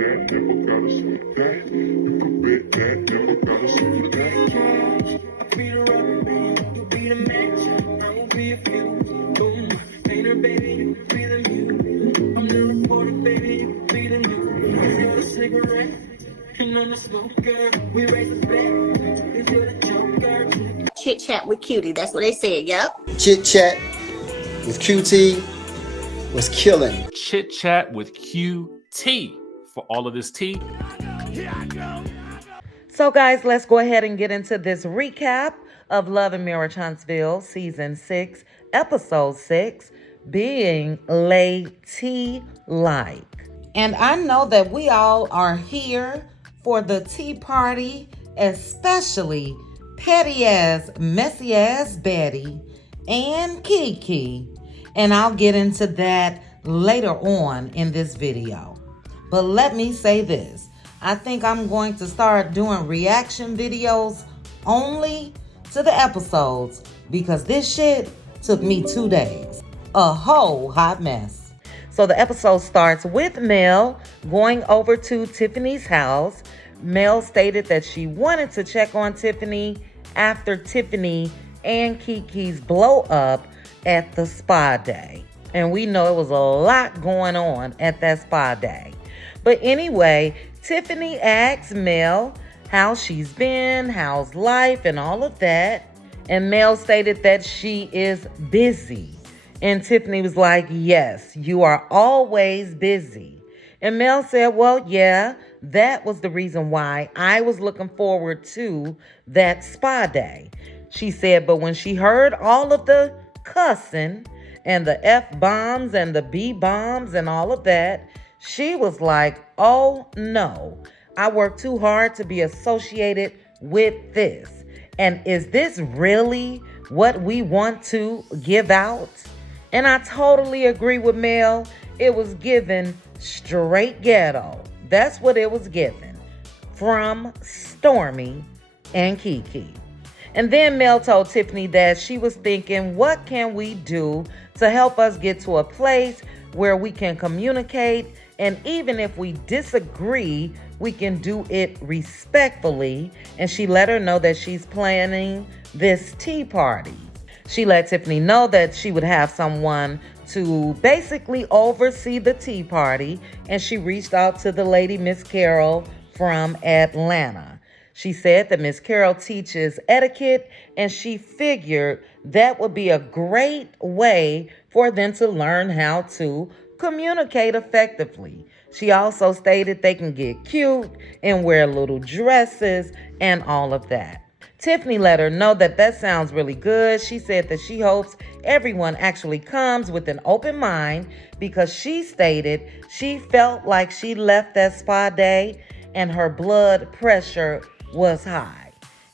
that, never gotta sweet that. You can bet that, never gotta sweet that. I'll be the rubber, you'll be the match. I won't be a few. Boom, painter, baby, you can be the mute. I'm the reporter, baby, you can be the news. I got a cigarette, and I'm the smoker. We raise a bet, is you the joker? Chit chat with cutie, that's what they said, yep. Chit chat with QT was killing. Chit chat with QT for all of this tea. So guys, let's go ahead and get into this recap of Love and Marriage Huntsville Season 6, Episode 6, being Lady Like. And I know that we all are here for the tea party, especially petty ass, messy ass Betty and KeKe. And I'll get into that later on in this video. But let me say this. I think I'm going to start doing reaction videos only to the episodes because this shit took me 2 days. A whole hot mess. So the episode starts with Mel going over to Tiffany's house. Mel stated that she wanted to check on Tiffany after Tiffany and KeKe's blow up at the spa day. And we know it was a lot going on at that spa day. But anyway, Tiffany asks Mel how she's been, how's life, and all of that. And Mel stated that she is busy. And Tiffany was like, yes, you are always busy. And Mel said, well, yeah, that was the reason why I was looking forward to that spa day. She said, but when she heard all of the cussing and the F-bombs and the B-bombs and all of that, she was like, oh no, I worked too hard to be associated with this. And is this really what we want to give out? And I totally agree with Mel. It was given straight ghetto. That's what it was given from Stormy and KeKe. And then Mel told Tiffany that she was thinking, what can we do to help us get to a place where we can communicate, and even if we disagree, we can do it respectfully. And she let her know that she's planning this tea party. She let Tiffany know that she would have someone to basically oversee the tea party, and she reached out to the lady, Miss Carol from Atlanta. She said that Miss Carol teaches etiquette, and she figured that would be a great way for them to learn how to communicate effectively. She also stated they can get cute and wear little dresses and all of that. Tiffany let her know that that sounds really good. She said that she hopes everyone actually comes with an open mind because she stated she felt like she left that spa day and her blood pressure was high.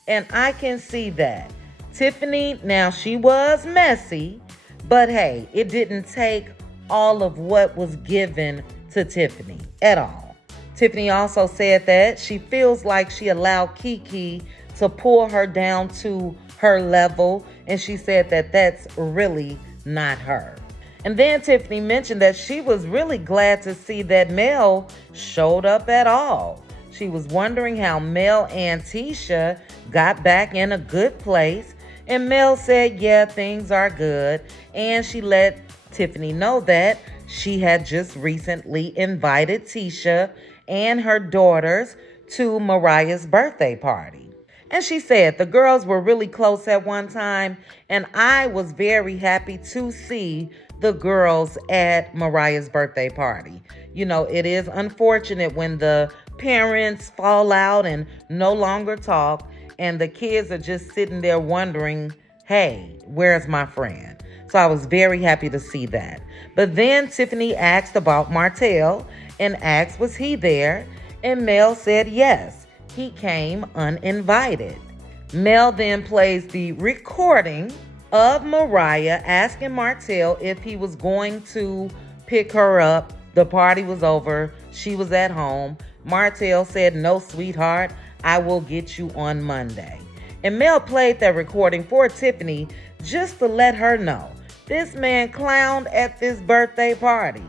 And I can see that. Tiffany, now she was messy, but hey, it didn't take all of what was given to Tiffany at all. Tiffany also said that she feels like she allowed KeKe to pull her down to her level, and she said that that's really not her. And then Tiffany mentioned that she was really glad to see that Mel showed up at all. She was wondering how Mel and Tisha got back in a good place, and Mel said, yeah, things are good, and she let Tiffany know that she had just recently invited Tisha and her daughters to Mariah's birthday party. And she said the girls were really close at one time, and I was very happy to see the girls at Mariah's birthday party. You know, it is unfortunate when the parents fall out and no longer talk, and the kids are just sitting there wondering, hey, where's my friend? So I was very happy to see that. But then Tiffany asked about Martell and asked, was he there? And Mel said yes, he came uninvited. Mel then plays the recording of Mariah asking Martell if he was going to pick her up. The party was over. She was at home. Martell said, no, sweetheart, I will get you on Monday. And Mel played that recording for Tiffany just to let her know this man clowned at this birthday party.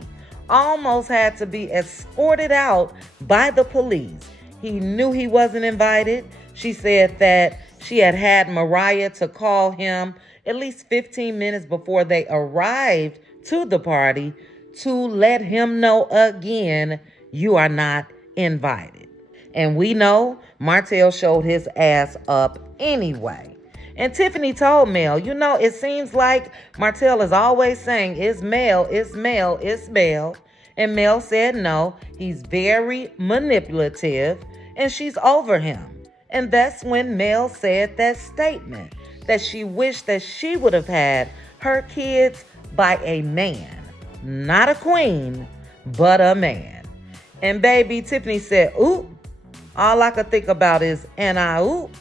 almost had to be escorted out by the police. He knew he wasn't invited. She said that she had Mariah to call him at least 15 minutes before they arrived to the party to let him know again, you are not invited. And we know Martell showed his ass up anyway. And Tiffany told Mel, it seems like Martell is always saying, it's Mel, it's Mel, it's Mel. And Mel said no, he's very manipulative and she's over him. And that's when Mel said that statement, that she wished that she would have had her kids by a man. Not a queen, but a man. And baby, Tiffany said, oop. All I could think about is, and I oop,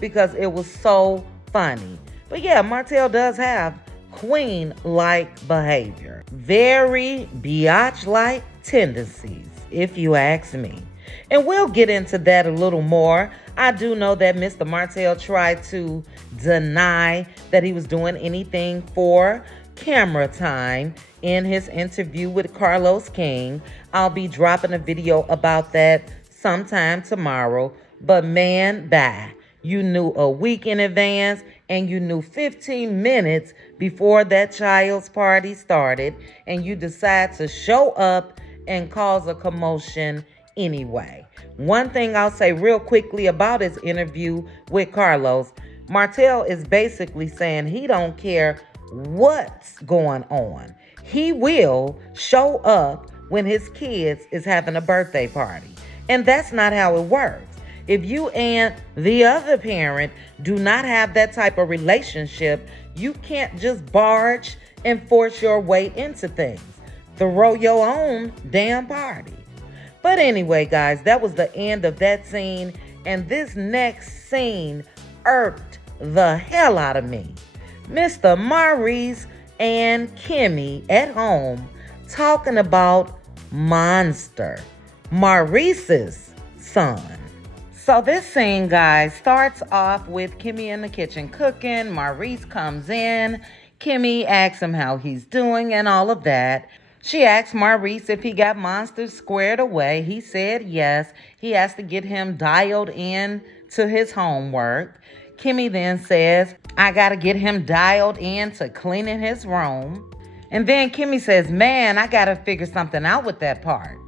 because it was so funny. But yeah, Martell does have queen-like behavior. Very biatch-like tendencies, if you ask me. And we'll get into that a little more. I do know that Mr. Martell tried to deny that he was doing anything for camera time in his interview with Carlos King. I'll be dropping a video about that sometime tomorrow. But man, bye. You knew a week in advance and you knew 15 minutes before that child's party started, and you decide to show up and cause a commotion anyway. One thing I'll say real quickly about his interview with Carlos, Martell is basically saying he don't care what's going on. He will show up when his kids is having a birthday party. And that's not how it works. If you and the other parent do not have that type of relationship, you can't just barge and force your way into things. Throw your own damn party. But anyway, guys, that was the end of that scene. And this next scene irked the hell out of me. Mr. Maurice and Kimmy at home talking about Monster, Maurice's son. So this scene, guys, starts off with Kimmy in the kitchen cooking. Maurice comes in. Kimmy asks him how he's doing and all of that. She asked Maurice if he got Monster squared away. He said yes. He has to get him dialed in to his homework. Kimmy then says, I got to get him dialed in to cleaning his room. And then Kimmy says, man, I got to figure something out with that part.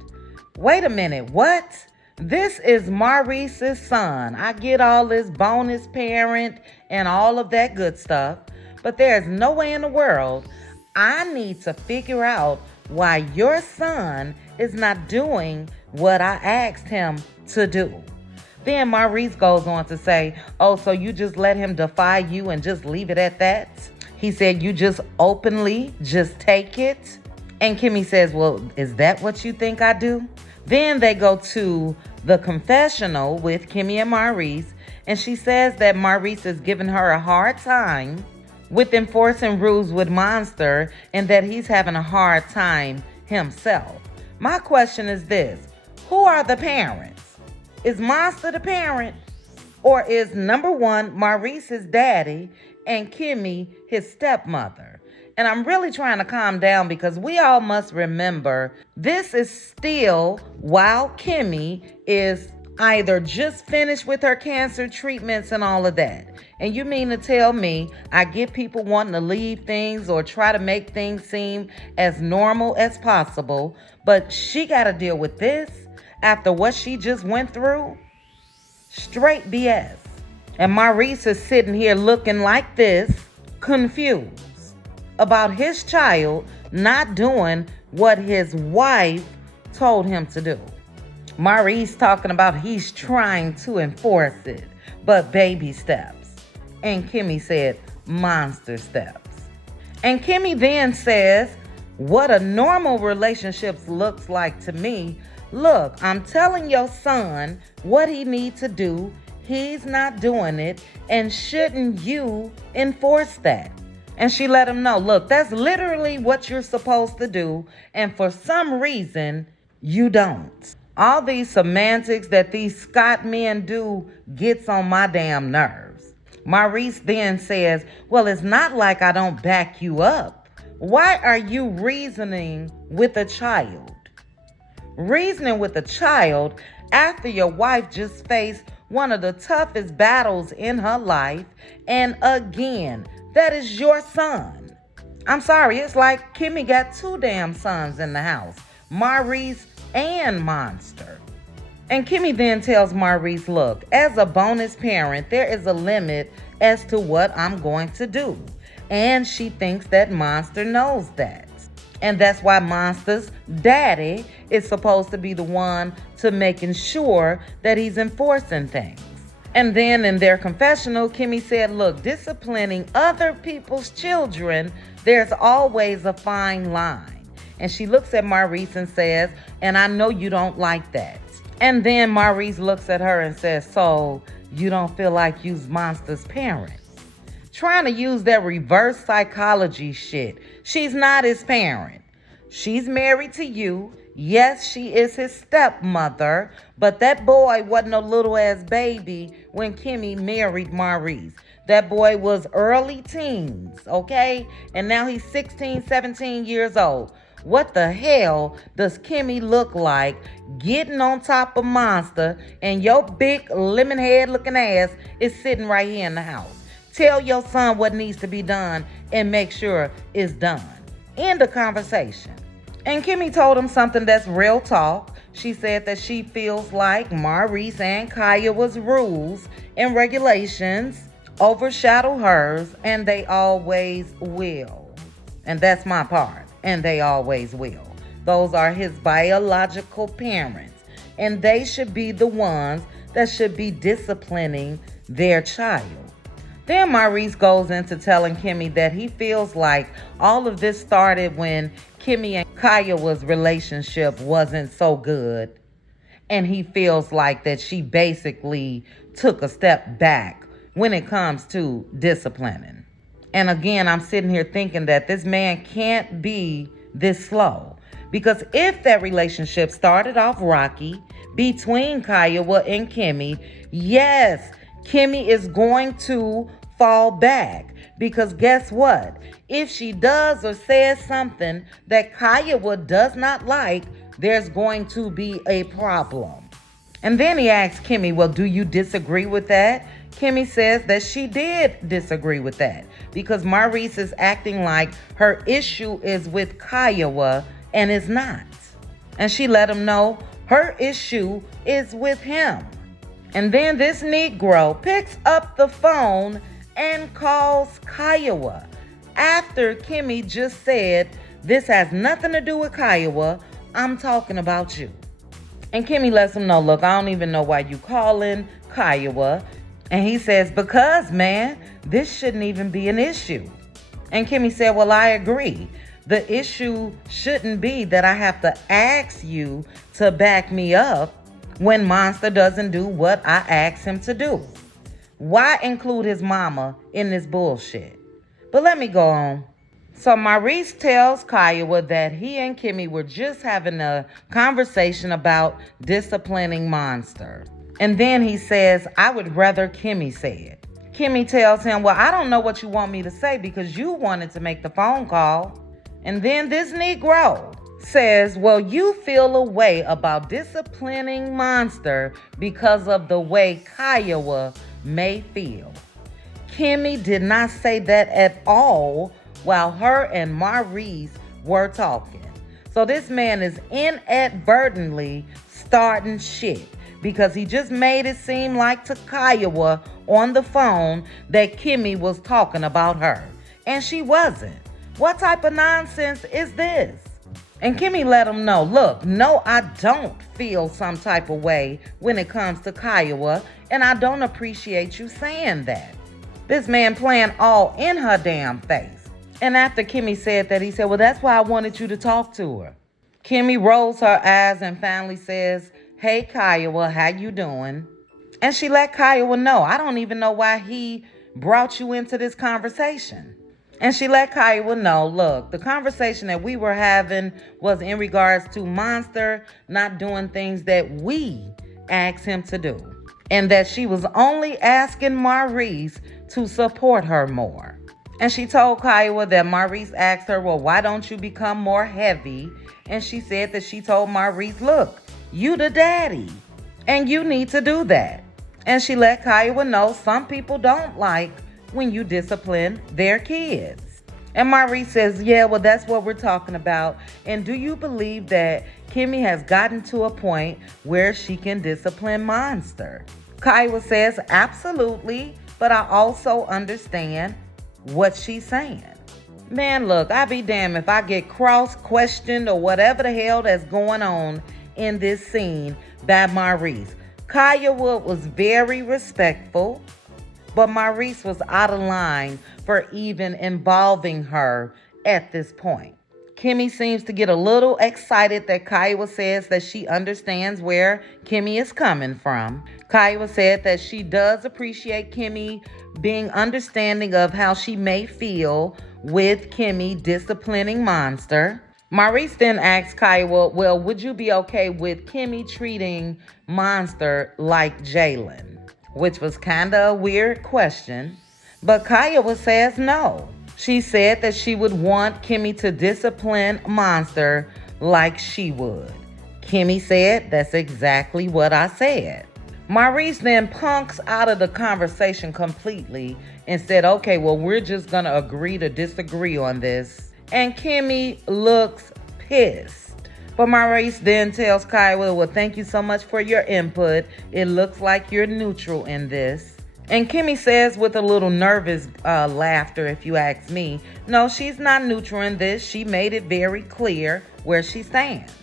Wait a minute, what? This is Maurice's son. I get all this bonus parent and all of that good stuff, but there's no way in the world I need to figure out why your son is not doing what I asked him to do. Then Maurice goes on to say, oh, so you just let him defy you and just leave it at that? He said, you just openly just take it? And Kimmy says, well, is that what you think I do? Then they go to the confessional with Kimmy and Maurice, and she says that Maurice is giving her a hard time with enforcing rules with Monster and that he's having a hard time himself. My question is this: who are the parents? Is Monster the parent? Or is number one, Maurice his daddy and Kimmy his stepmother? And I'm really trying to calm down because we all must remember this is still while Kimmy is either just finished with her cancer treatments and all of that. And you mean to tell me I get people wanting to leave things or try to make things seem as normal as possible, but she got to deal with this after what she just went through? Straight BS. And Maurice is sitting here looking like this, confused about his child not doing what his wife told him to do. Maurice talking about he's trying to enforce it, but baby steps. And Kimmy said monster steps. And Kimmy then says, what a normal relationship looks like to me. Look, I'm telling your son what he needs to do. He's not doing it, and shouldn't you enforce that? And she let him know, look, that's literally what you're supposed to do, and for some reason, you don't. All these semantics that these Scott men do gets on my damn nerves. Maurice then says, well, it's not like I don't back you up Why are you reasoning with a child? Reasoning with a child after your wife just faced one of the toughest battles in her life, and again, that is your son. I'm sorry, it's like Kimmy got two damn sons in the house, Maurice and Monster. And Kimmy then tells Maurice, look, as a bonus parent, there is a limit as to what I'm going to do. And she thinks that Monster knows that. And that's why Monster's daddy is supposed to be the one to making sure that he's enforcing things. And then in their confessional, Kimmy said, look, disciplining other people's children, there's always a fine line. And she looks at Maurice and says, and I know you don't like that. And then Maurice looks at her and says, so you don't feel like you's Monster's parent? Trying to use that reverse psychology shit. She's not his parent. She's married to you. Yes, she is his stepmother, but that boy wasn't a little ass baby when Kimmy married Maurice. That boy was early teens, okay? And now he's 16, 17 years old. What the hell does Kimmy look like getting on top of Monster and your big lemon head looking ass is sitting right here in the house? Tell your son what needs to be done and make sure it's done. End of conversation. And Kimmy told him something that's real talk. She said that she feels like Maurice and Kaya's rules and regulations overshadow hers, and they always will. And that's my part. And they always will. Those are his biological parents, and they should be the ones that should be disciplining their child. Then Maurice goes into telling Kimmy that he feels like all of this started when Kimmy and Kaya's relationship wasn't so good. And he feels like that she basically took a step back when it comes to disciplining. And again, I'm sitting here thinking that this man can't be this slow. Because if that relationship started off rocky between Kaya and Kimmy, yes, Kimmy is going to fall back. Because guess what? If she does or says something that Kaya does not like, there's going to be a problem. And then he asks Kimmy, well, do you disagree with that? Kimmy says that she did disagree with that because Maurice is acting like her issue is with Kaya and is not. And she let him know her issue is with him. And then this Negro picks up the phone and calls Kaya after Kimmy just said, this has nothing to do with Kaya, I'm talking about you. And Kimmy lets him know, look, I don't even know why you calling Kaya. And he says, because, man, this shouldn't even be an issue. And Kimmy said, well, I agree. The issue shouldn't be that I have to ask you to back me up when Monster doesn't do what I asked him to do. Why include his mama in this bullshit? But let me go on. So Maurice tells Kaya that he and Kimmy were just having a conversation about disciplining Monster. And then he says, I would rather Kimmy say it. Kimmy tells him, well, I don't know what you want me to say because you wanted to make the phone call. And then this Negro says, well, you feel a way about disciplining Monster because of the way Kaya may feel. Kimmy did not say that at all while her and Maurice were talking. So this man is inadvertently starting shit because he just made it seem like to Kaya on the phone that Kimmy was talking about her. And she wasn't. What type of nonsense is this? And Kimmy let him know, look, no, I don't feel some type of way when it comes to Kaya, and I don't appreciate you saying that. This man playing all in her damn face. And after Kimmy said that, he said, well, that's why I wanted you to talk to her. Kimmy rolls her eyes and finally says, hey, Kaya, how you doing? And she let Kaya know, I don't even know why he brought you into this conversation. And she let Kaya know, look, the conversation that we were having was in regards to Monster not doing things that we asked him to do. And that she was only asking Maurice to support her more. And she told Kiowa that Maurice asked her, well, why don't you become more heavy? And she said that she told Maurice, look, you the daddy, and you need to do that. And she let Kiowa know some people don't like when you discipline their kids. And Maurice says, yeah, well, that's what we're talking about. And do you believe that Kimmy has gotten to a point where she can discipline Monster? Kiowa says, absolutely, but I also understand what she's saying. Man, look, I be damned if I get cross-questioned or whatever the hell that's going on in this scene by Maurice. Kiowa was very respectful, but Maurice was out of line for even involving her at this point. Kimmy seems to get a little excited that Kiowa says that she understands where Kimmy is coming from. Kiowa said that she does appreciate Kimmy being understanding of how she may feel with Kimmy disciplining Monster. Maurice then asked Kiowa, well, would you be okay with Kimmy treating Monster like Jalen? Which was kind of a weird question, but Kiowa says no. She said that she would want Kimmy to discipline Monster like she would. Kimmy said, that's exactly what I said. Maurice then punks out of the conversation completely and said, okay, well, we're just going to agree to disagree on this. And Kimmy looks pissed. But Maurice then tells Kiowa, well, thank you so much for your input. It looks like you're neutral in this. And Kimmy says with a little nervous laughter, if you ask me, no, she's not neutral in this. She made it very clear where she stands.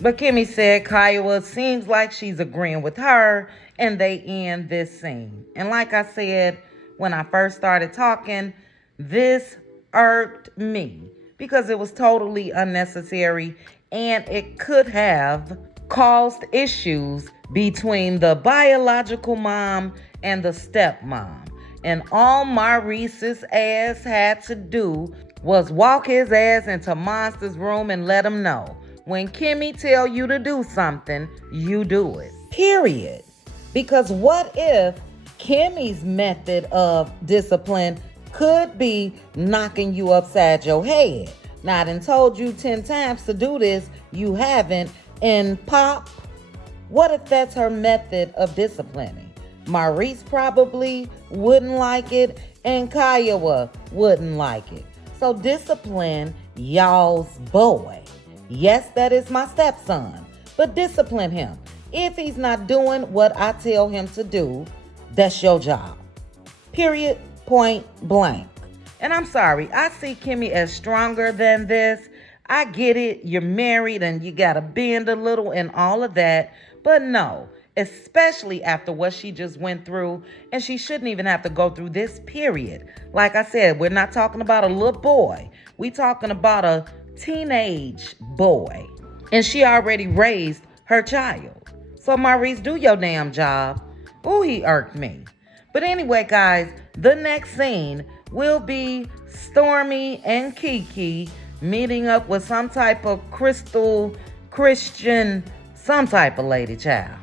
But Kimmy said Kiowa seems like she's agreeing with her, and they end this scene. And like I said, when I first started talking, this irked me because it was totally unnecessary. And it could have caused issues between the biological mom and the stepmom. And all Maurice's ass had to do was walk his ass into Monster's room and let him know. When Kimmy tell you to do something, you do it. Period. Because what if Kimmy's method of discipline could be knocking you upside your head? Now, I done told you 10 times to do this, you haven't, and pop, what if that's her method of disciplining? Maurice probably wouldn't like it, and Kiowa wouldn't like it. So discipline y'all's boy. Yes, that is my stepson, but discipline him. If he's not doing what I tell him to do, that's your job. Period, point blank. And I'm sorry, I see Kimmy as stronger than this. I get it, you're married and you gotta bend a little and all of that. But no, especially after what she just went through. And she shouldn't even have to go through this, period. Like I said, we're not talking about a little boy. We're talking about a teenage boy. And she already raised her child. So Maurice, do your damn job. Ooh, he irked me. But anyway, guys, the next scene will be Stormy and KeKe meeting up with some type of Christian, some type of lady child.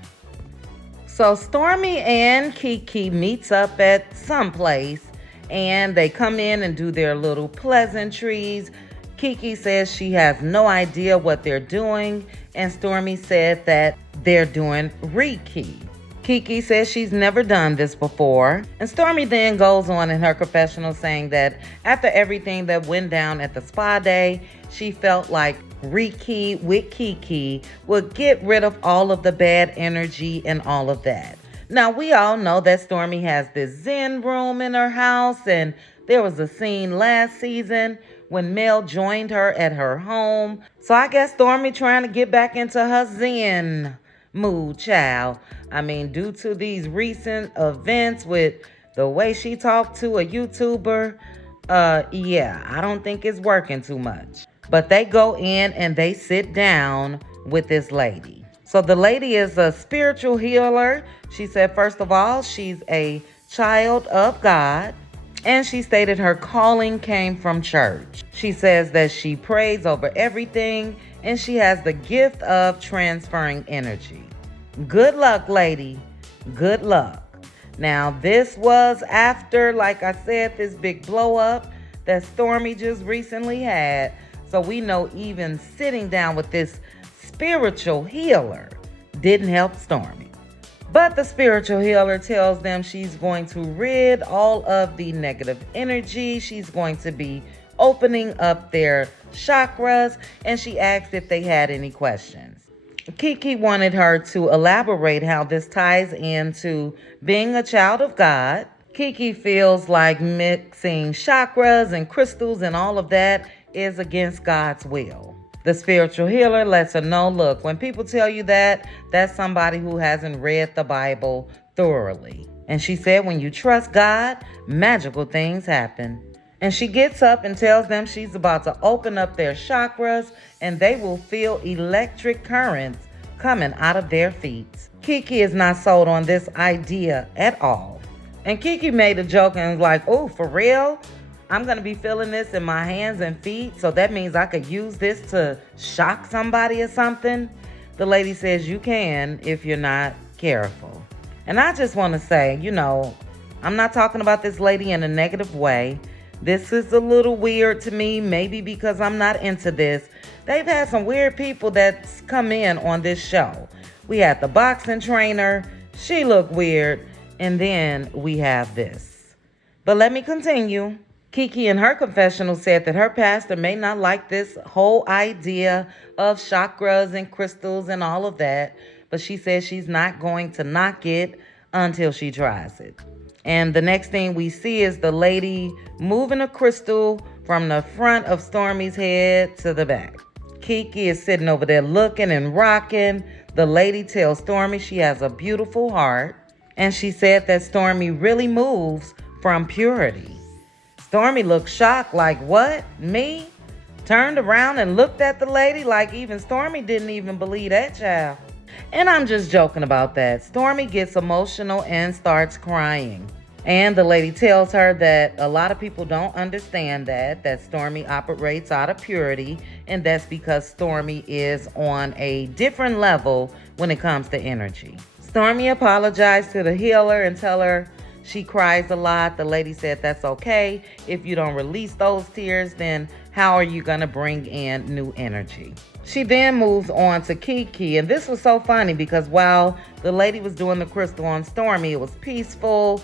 So Stormy and KeKe meets up at some place and they come in and do their little pleasantries. KeKe says she has no idea what they're doing, and Stormy said that they're doing Reiki. KeKe says she's never done this before. And Stormy then goes on in her confessional saying that after everything that went down at the spa day, she felt like Reiki with KeKe would get rid of all of the bad energy and all of that. Now, we all know that Stormy has this Zen room in her house, and there was a scene last season when Mel joined her at her home. So I guess Stormy trying to get back into her Zen mood, child. I mean, due to these recent events with the way she talked to a YouTuber, yeah, I don't think it's working too much. But they go in and they sit down with this lady. So the lady is a spiritual healer. She said, first of all, she's a child of God. And she stated her calling came from church. She says that she prays over everything and she has the gift of transferring energy. Good luck, lady. Good luck. Now, this was after, like I said, this big blow up that Stormy just recently had. So we know even sitting down with this spiritual healer didn't help Stormy. But the spiritual healer tells them she's going to rid all of the negative energy. She's going to be opening up their chakras, and she asked if they had any questions. KeKe wanted her to elaborate how this ties into being a child of God. KeKe feels like mixing chakras and crystals and all of that is against God's will. The spiritual healer lets her know, look, when people tell you that, that's somebody who hasn't read the Bible thoroughly. And she said, when you trust God, magical things happen. And she gets up and tells them she's about to open up their chakras and they will feel electric currents coming out of their feet. KeKe is not sold on this idea at all. And KeKe made a joke and was like, oh, for real? I'm going to be feeling this in my hands and feet, so that means I could use this to shock somebody or something? The lady says you can if you're not careful. And I just want to say, I'm not talking about this lady in a negative way. This is a little weird to me, maybe because I'm not into this. They've had some weird people that's come in on this show. We had the boxing trainer. She looked weird. And then we have this. But let me continue. KeKe in her confessional said that her pastor may not like this whole idea of chakras and crystals and all of that, but she says she's not going to knock it until she tries it. And the next thing we see is the lady moving a crystal from the front of Stormy's head to the back. KeKe is sitting over there looking and rocking. The lady tells Stormy she has a beautiful heart, and she said that Stormy really moves from purity. Stormy looked shocked, like, what? Me? Turned around and looked at the lady like even Stormy didn't even believe that child. And I'm just joking about that. Stormy gets emotional and starts crying. And the lady tells her that a lot of people don't understand that Stormy operates out of purity, and that's because Stormy is on a different level when it comes to energy. Stormy apologized to the healer and tell her she cries a lot. The lady said that's okay. If you don't release those tears, then how are you going to bring in new energy? She then moves on to KeKe, and this was so funny because while the lady was doing the crystal on Stormy, it was peaceful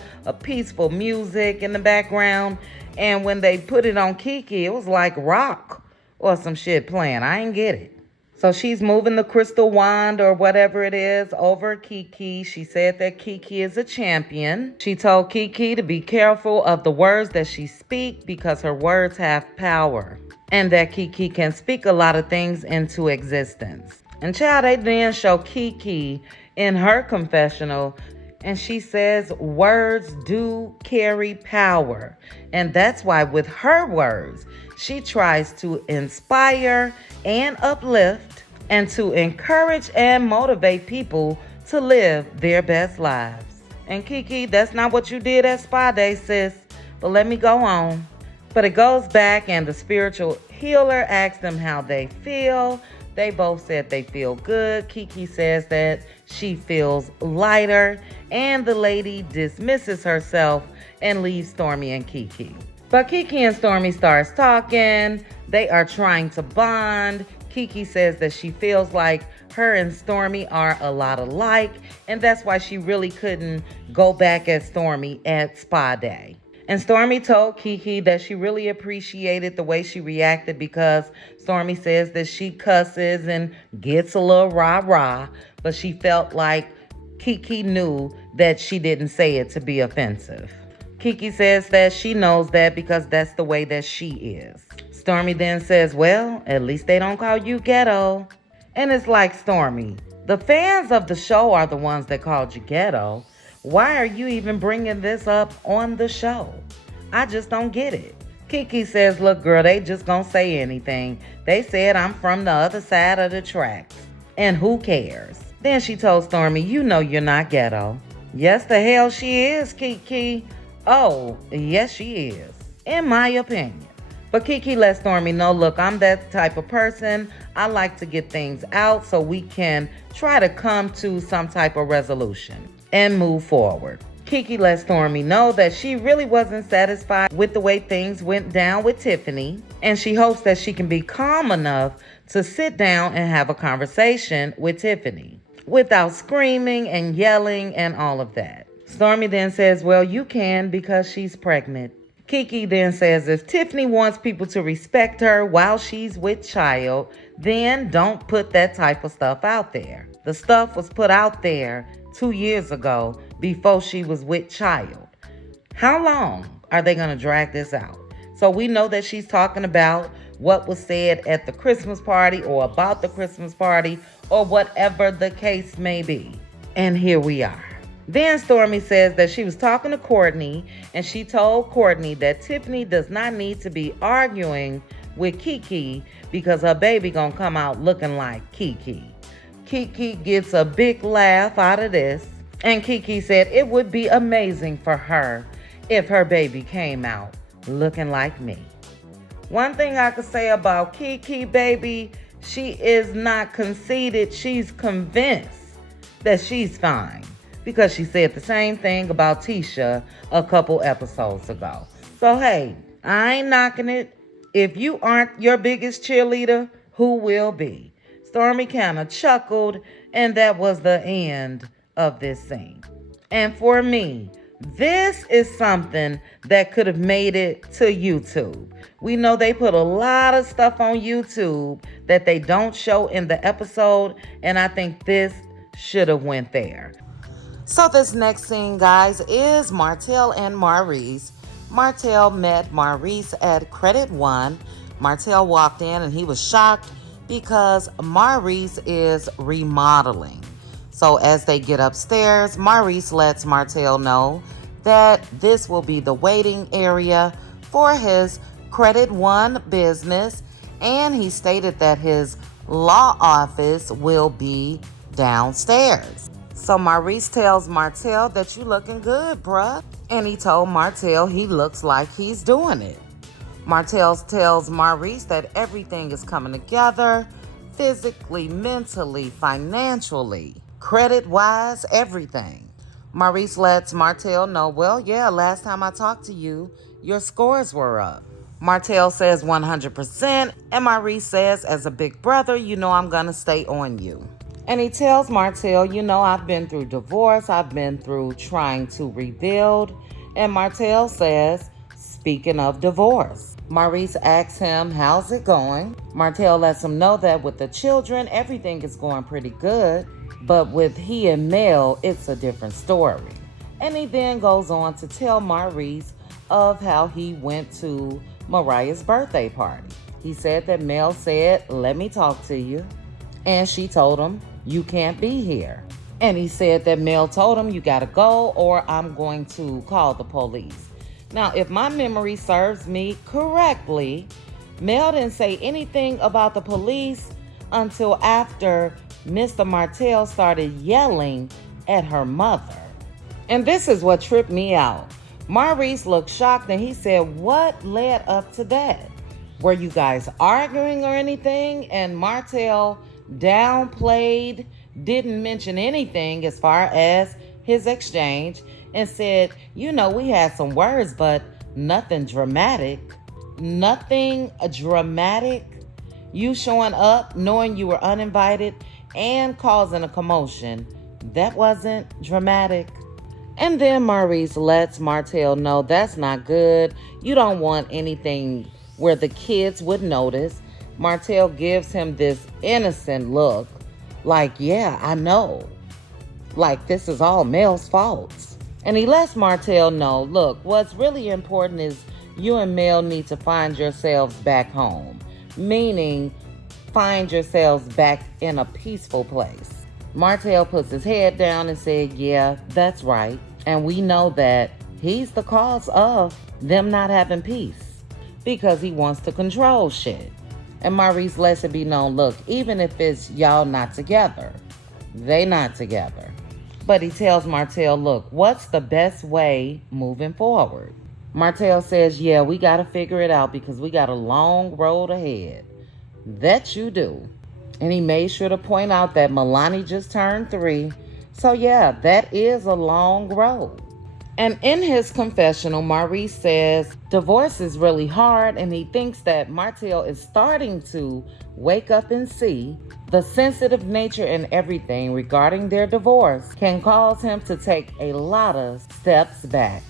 music in the background, and when they put it on KeKe, it was like rock or some shit playing. I ain't get it. So she's moving the crystal wand or whatever it is over KeKe. She said that KeKe is a champion. She told KeKe to be careful of the words that she speaks because her words have power, and that KeKe can speak a lot of things into existence. And child, they then show KeKe in her confessional, and she says words do carry power. And that's why with her words, she tries to inspire and uplift and to encourage and motivate people to live their best lives. And KeKe, that's not what you did at Spa Day, sis. But let me go on. But it goes back and the spiritual healer asked them how they feel. They both said they feel good. KeKe says that she feels lighter, and the lady dismisses herself and leaves Stormy and KeKe. But KeKe and Stormy starts talking. They are trying to bond. KeKe says that she feels like her and Stormy are a lot alike, and that's why she really couldn't go back at Stormy at Spa Day. And Stormy told KeKe that she really appreciated the way she reacted because Stormy says that she cusses and gets a little rah-rah, but she felt like KeKe knew that she didn't say it to be offensive. KeKe says that she knows that because that's the way that she is. Stormy then says, well, at least they don't call you ghetto. And it's like, Stormy, the fans of the show are the ones that called you ghetto. Why are you even bringing this up on the show? I just don't get it. KeKe says, look, girl, they just gonna say anything. They said I'm from the other side of the tracks. And who cares? Then she told Stormy, you know you're not ghetto. Yes, the hell she is, KeKe. Oh, yes, she is, in my opinion. But KeKe let Stormy know, look, I'm that type of person. I like to get things out so we can try to come to some type of resolution and move forward. KeKe let Stormy know that she really wasn't satisfied with the way things went down with Tiffany, and she hopes that she can be calm enough to sit down and have a conversation with Tiffany without screaming and yelling and all of that. Stormy then says, well, you can because she's pregnant. KeKe then says if Tiffany wants people to respect her while she's with child, then don't put that type of stuff out there. The stuff was put out there 2 years ago before she was with child. How long are they going to drag this out? So we know that she's talking about what was said at the Christmas party or about the Christmas party or whatever the case may be. And here we are. Then Stormy says that she was talking to Courtney and she told Courtney that Tiffany does not need to be arguing with KeKe because her baby gonna come out looking like KeKe. KeKe gets a big laugh out of this, and KeKe said it would be amazing for her if her baby came out looking like me. One thing I could say about KeKe, baby, she is not conceited. She's convinced that she's fine because she said the same thing about Tisha a couple episodes ago. So, hey, I ain't knocking it. If you aren't your biggest cheerleader, who will be? Stormy kind of chuckled, and that was the end of this scene. And for me, this is something that could have made it to YouTube. We know they put a lot of stuff on YouTube that they don't show in the episode, and I think this should have went there. So this next scene, guys, is Martell and Maurice. Martell met Maurice at Credit One. Martell walked in and he was shocked because Maurice is remodeling. So as they get upstairs, Maurice lets Martell know that this will be the waiting area for his Credit One business, and he stated that his law office will be downstairs. So Maurice tells Martell that you looking good, bruh. And he told Martell he looks like he's doing it. Martell tells Maurice that everything is coming together, physically, mentally, financially, credit-wise, everything. Maurice lets Martell know, well, yeah, last time I talked to you, your scores were up. Martell says 100%, and Maurice says, as a big brother, you know I'm gonna stay on you. And he tells Martell, you know, I've been through divorce, I've been through trying to rebuild. And Martell says, speaking of divorce. Maurice asks him, how's it going? Martell lets him know that with the children, everything is going pretty good. But with he and Mel, it's a different story. And he then goes on to tell Maurice of how he went to Mariah's birthday party. He said that Mel said, let me talk to you. And she told him, you can't be here. And he said that Mel told him, you gotta go or I'm going to call the police. Now, if my memory serves me correctly, Mel didn't say anything about the police until after Mr. Martell started yelling at her mother. And this is what tripped me out. Maurice looked shocked and he said, what led up to that? Were you guys arguing or anything? And Martell downplayed, didn't mention anything as far as his exchange, and said, you know, we had some words, but nothing dramatic. Nothing dramatic. You showing up, knowing you were uninvited, and causing a commotion. That wasn't dramatic. And then Maurice lets Martell know that's not good. You don't want anything where the kids would notice. Martell gives him this innocent look, like, yeah, I know. Like this is all Mel's fault. And he lets Martell know, look, what's really important is you and Mel need to find yourselves back home. Meaning, find yourselves back in a peaceful place. Martell puts his head down and said, yeah, that's right. And we know that he's the cause of them not having peace because he wants to control shit. And Maurice lets it be known, look, even if it's y'all not together, they not together. But he tells Martell, look, what's the best way moving forward? Martell says, yeah, we got to figure it out because we got a long road ahead. That you do. And he made sure to point out that Milani just turned 3. So yeah, that is a long road. And in his confessional, Maurice says divorce is really hard, and he thinks that Martell is starting to wake up and see the sensitive nature in everything regarding their divorce can cause him to take a lot of steps back.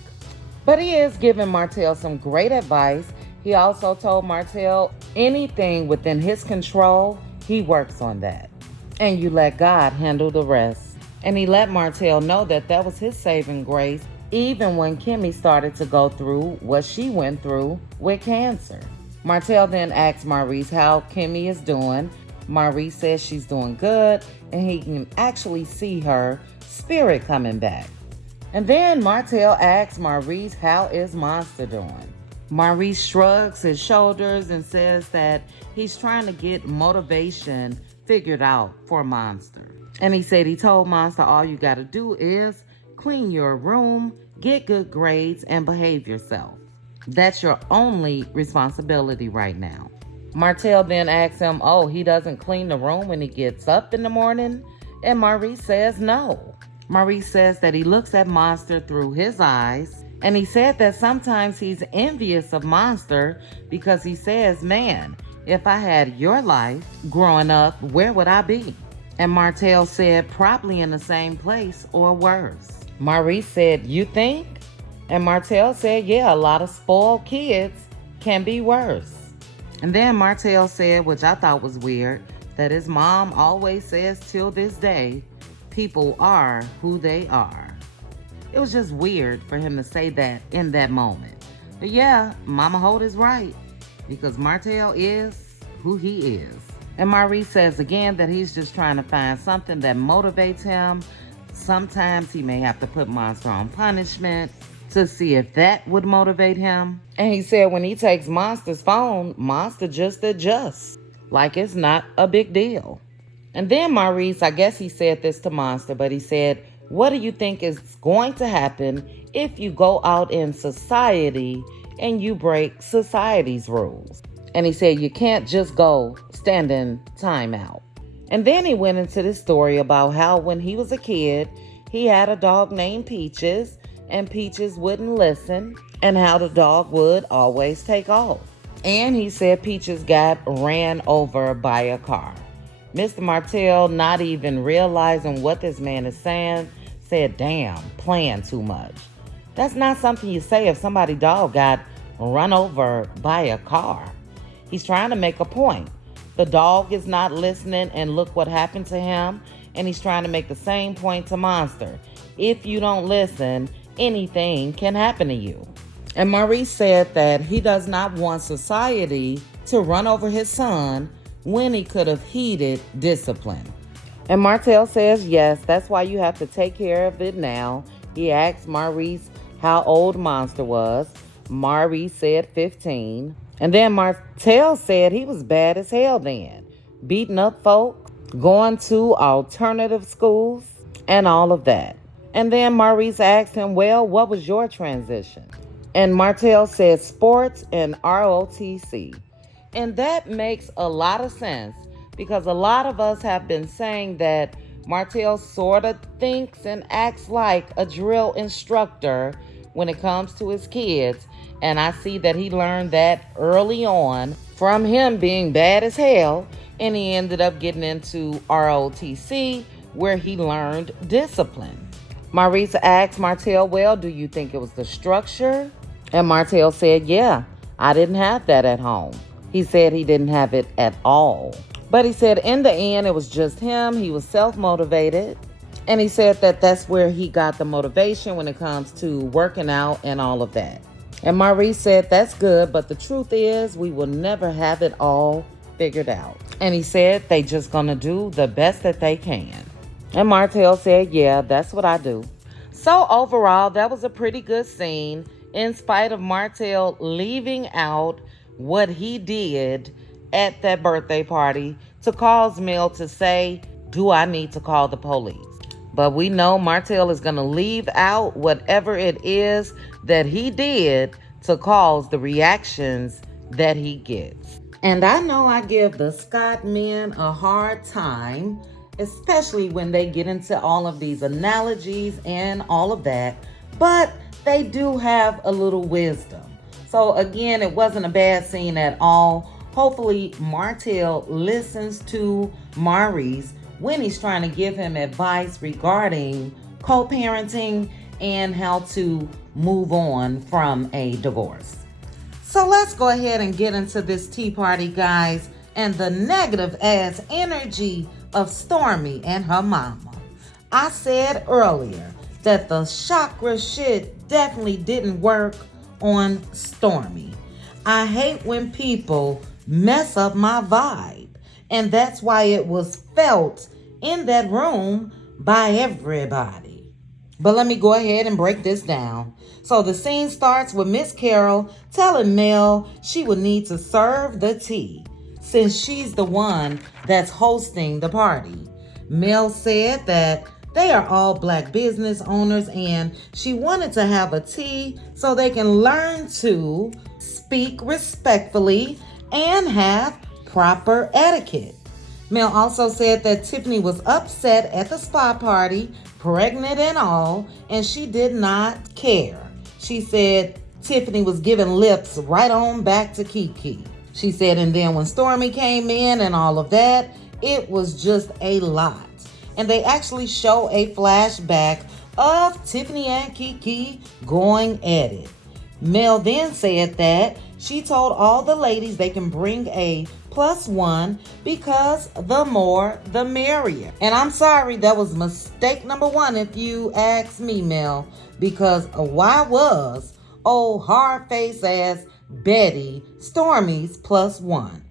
But he is giving Martell some great advice. He also told Martell anything within his control, he works on that. And you let God handle the rest. And he let Martell know that that was his saving grace, even when Kimmy started to go through what she went through with cancer. Martell then asks Maurice how Kimmy is doing. Maurice says she's doing good, and he can actually see her spirit coming back. And then Martell asks Maurice how is Monster doing. Maurice shrugs his shoulders and says that he's trying to get motivation figured out for Monster. And he said he told Monster all you gotta do is clean your room, get good grades, and behave yourself. That's your only responsibility right now. Martell then asks him, oh, he doesn't clean the room when he gets up in the morning? And Maurice says no. Maurice says that he looks at Monster through his eyes, and he said that sometimes he's envious of Monster because he says, man, if I had your life growing up, where would I be? And Martell said, probably in the same place or worse. Maurice said, you think? And Martell said, yeah, a lot of spoiled kids can be worse. And then Martell said, which I thought was weird, that his mom always says till this day, people are who they are. It was just weird for him to say that in that moment. But yeah, Mama Holt is right, because Martell is who he is. And Maurice says again that he's just trying to find something that motivates him. Sometimes he may have to put Monster on punishment to see if that would motivate him. And he said when he takes Monster's phone, Monster just adjusts like it's not a big deal. And then Maurice, I guess he said this to Monster, but he said, what do you think is going to happen if you go out in society and you break society's rules? And he said you can't just go stand in timeout. And then he went into this story about how when he was a kid, he had a dog named Peaches, and Peaches wouldn't listen, and how the dog would always take off. And he said Peaches got ran over by a car. Mr. Martell, not even realizing what this man is saying, said, damn, playing too much. That's not something you say if somebody's dog got run over by a car. He's trying to make a point. The dog is not listening, and look what happened to him. And he's trying to make the same point to Monster. If you don't listen, anything can happen to you. And Maurice said that he does not want society to run over his son when he could have heeded discipline. And Martell says, yes, that's why you have to take care of it now. He asked Maurice how old Monster was. Maurice said 15. And then Martell said he was bad as hell then, beating up folk, going to alternative schools, and all of that. And then Maurice asked him, well, what was your transition? And Martell said sports and ROTC. And that makes a lot of sense, because a lot of us have been saying that Martell sort of thinks and acts like a drill instructor when it comes to his kids. And I see that he learned that early on from him being bad as hell. And he ended up getting into ROTC, where he learned discipline. Maurice asked Martell, well, do you think it was the structure? And Martell said, yeah, I didn't have that at home. He said he didn't have it at all. But he said in the end, it was just him. He was self-motivated. And he said that that's where he got the motivation when it comes to working out and all of that. And Maurice said, that's good, but the truth is we will never have it all figured out. And he said they just gonna do the best that they can. And Martell said, yeah, that's what I do. So overall, that was a pretty good scene, in spite of Martell leaving out what he did at that birthday party to cause Mel to say, do I need to call the police? But we know Martell is going to leave out whatever it is that he did to cause the reactions that he gets. And I know I give the Scott men a hard time, especially when they get into all of these analogies and all of that. But they do have a little wisdom. So again, it wasn't a bad scene at all. Hopefully Martell listens to Maurice when he's trying to give him advice regarding co-parenting and how to move on from a divorce. So let's go ahead and get into this tea party, guys, and the negative ass energy of Stormy and her mama. I said earlier that the chakra shit definitely didn't work on Stormy. I hate when people mess up my vibe, and that's why it was felt in that room by everybody. But let me go ahead and break this down. So the scene starts with Miss Carol telling Mel she would need to serve the tea since she's the one that's hosting the party. Mel said that they are all Black business owners and she wanted to have a tea so they can learn to speak respectfully and have proper etiquette. Mel also said that Tiffany was upset at the spa party, pregnant and all, and she did not care. She said Tiffany was giving lips right on back to KeKe. She said, and then when Stormy came in and all of that, it was just a lot. And they actually show a flashback of Tiffany and KeKe going at it. Mel then said that she told all the ladies they can bring a +1 because the more the merrier. And I'm sorry, that was mistake number 1 if you ask me, Mel, because why was old hard-faced ass Betty Stormy's +1?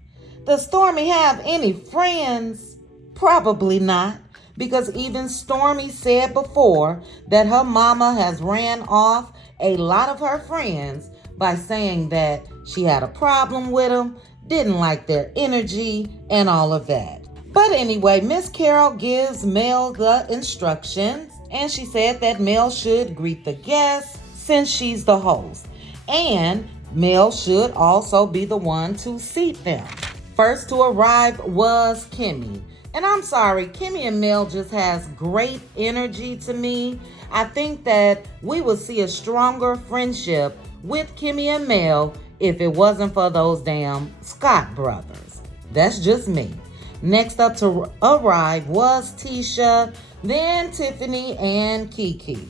Does Stormy have any friends? Probably not, because even Stormy said before that her mama has ran off a lot of her friends by saying that she had a problem with them, didn't like their energy, and all of that. But anyway, Miss Carol gives Mel the instructions, and she said that Mel should greet the guests since she's the host, and Mel should also be the one to seat them. First to arrive was Kimmy. And I'm sorry, Kimmy and Mel just has great energy to me. I think that we would see a stronger friendship with Kimmy and Mel if it wasn't for those damn Scott brothers. That's just me. Next up to arrive was Tisha, then Tiffany and KeKe.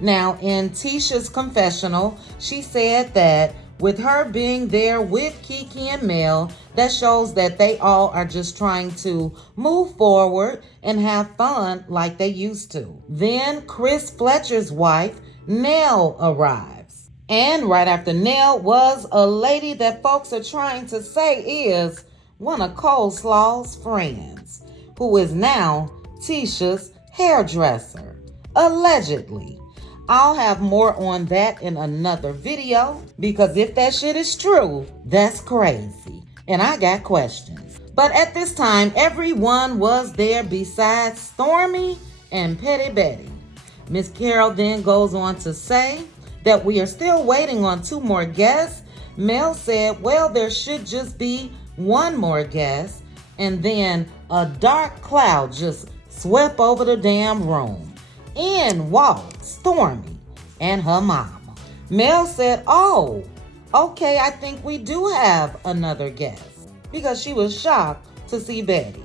Now, in Tisha's confessional, she said that with her being there with KeKe and Mel, that shows that they all are just trying to move forward and have fun like they used to. Then Chris Fletcher's wife, Nell, arrives. And right after Nell was a lady that folks are trying to say is one of Coleslaw's friends, who is now Tisha's hairdresser, allegedly. I'll have more on that in another video, because if that shit is true, that's crazy. And I got questions. But at this time, everyone was there besides Stormy and Petty Betty. Miss Carol then goes on to say that we are still waiting on 2 more guests. Mel said, well, there should just be 1 more guest. And then a dark cloud just swept over the damn room. In walked Stormy and her mama. Mel said, oh, okay, I think we do have another guest, because she was shocked to see Betty.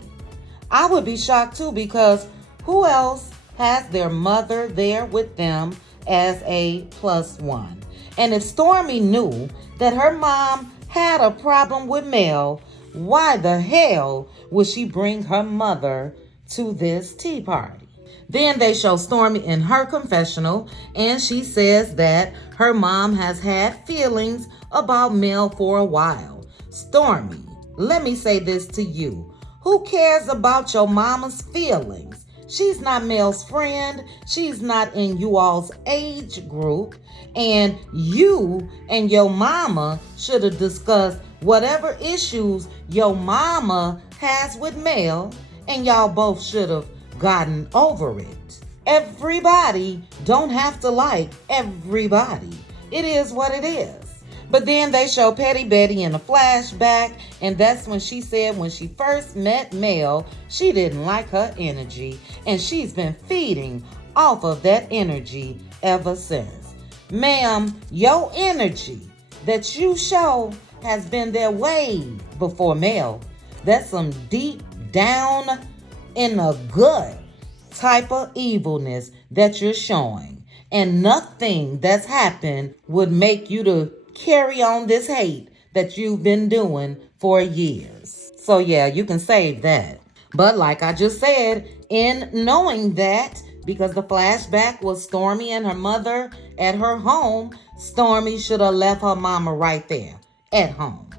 I would be shocked too, because who else has their mother there with them as a +1? And if Stormy knew that her mom had a problem with Mel, why the hell would she bring her mother to this tea party? Then they show Stormy in her confessional, and she says that her mom has had feelings about Mel for a while. Stormy, let me say this to you. Who cares about your mama's feelings? She's not Mel's friend. She's not in you all's age group. And you and your mama should have discussed whatever issues your mama has with Mel, and y'all both should have gotten over it. Everybody don't have to like everybody. It is what it is. But then they show Petty Betty in a flashback, and that's when she said when she first met Mel, she didn't like her energy, and she's been feeding off of that energy ever since. Ma'am, your energy that you show has been there way before Mel. That's some deep down in the gut type of evilness that you're showing. And nothing that's happened would make you to carry on this hate that you've been doing for years. So yeah, you can save that. But like I just said, in knowing that, because the flashback was Stormy and her mother at her home, Stormy should have left her mama right there at home.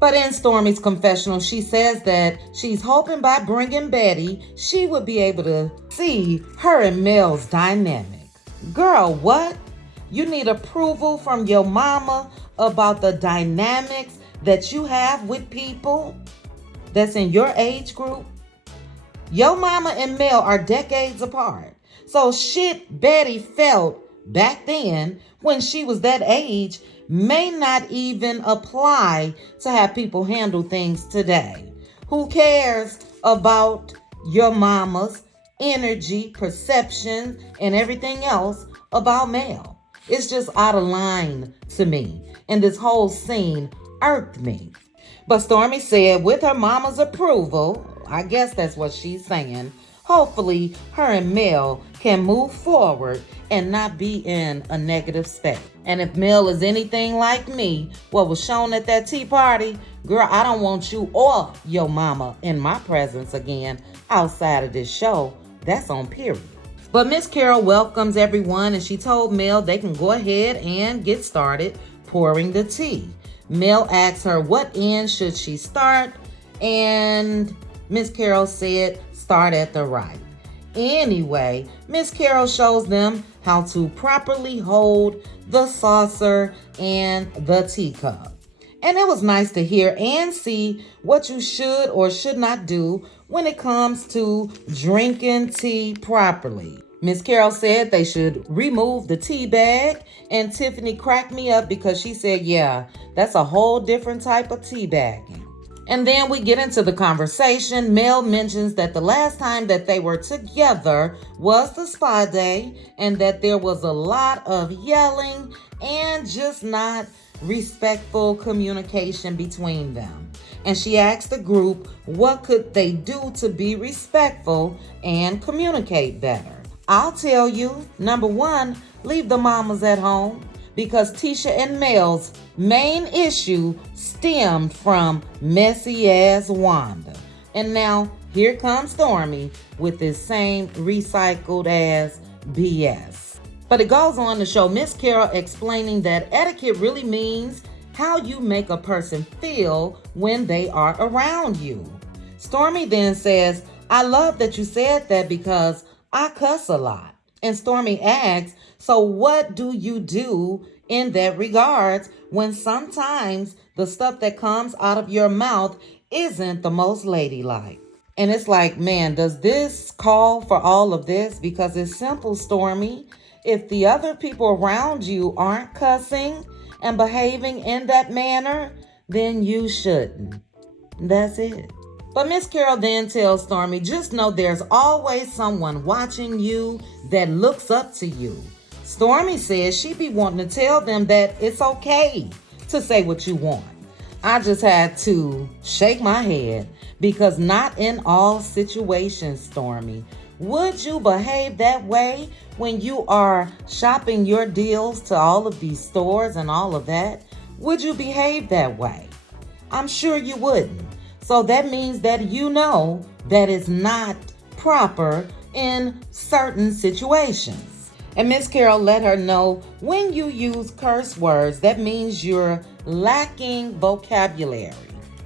But in Stormy's confessional, she says that she's hoping by bringing Betty, she would be able to see her and Mel's dynamic. Girl, what? You need approval from your mama about the dynamics that you have with people that's in your age group? Your mama and Mel are decades apart. So shit Betty felt back then when she was that age may not even apply to have people handle things today. Who cares about your mama's energy, perception, and everything else about Mel? It's just out of line to me. And this whole scene irked me. But Stormy said with her mama's approval, I guess that's what she's saying, hopefully her and Mel can move forward and not be in a negative state. And if Mel is anything like me, what was shown at that tea party, girl, I don't want you or your mama in my presence again outside of this show. That's on period. But Miss Carol welcomes everyone and she told Mel they can go ahead and get started pouring the tea. Mel asks her what end should she start, and Miss Carol said start at the right. Anyway, Miss Carol shows them how to properly hold the saucer and the teacup. And it was nice to hear and see what you should or should not do when it comes to drinking tea properly. Miss Carol said they should remove the tea bag, and Tiffany cracked me up because she said, yeah, that's a whole different type of tea bagging. And then we get into the conversation. Mel mentions that the last time that they were together was the spa day and that there was a lot of yelling and just not respectful communication between them. And she asked the group what could they do to be respectful and communicate better. I'll tell you, number one, leave the mamas at home, because Tisha and Mel's main issue stemmed from messy ass Wanda. And now here comes Stormy with this same recycled ass BS. But it goes on to show Miss Carol explaining that etiquette really means how you make a person feel when they are around you. Stormy then says, I love that you said that because I cuss a lot. And Stormy asks, so what do you do in that regards when sometimes the stuff that comes out of your mouth isn't the most ladylike? And it's like, man, does this call for all of this? Because it's simple, Stormy. If the other people around you aren't cussing and behaving in that manner, then you shouldn't. That's it. But Miss Carol then tells Stormy, just know there's always someone watching you that looks up to you. Stormy says she be wanting to tell them that it's okay to say what you want. I just had to shake my head because not in all situations, Stormy, would you behave that way when you are shopping your deals to all of these stores and all of that? Would you behave that way? I'm sure you wouldn't. So that means that you know that it's not proper in certain situations. And Miss Carol let her know when you use curse words, that means you're lacking vocabulary.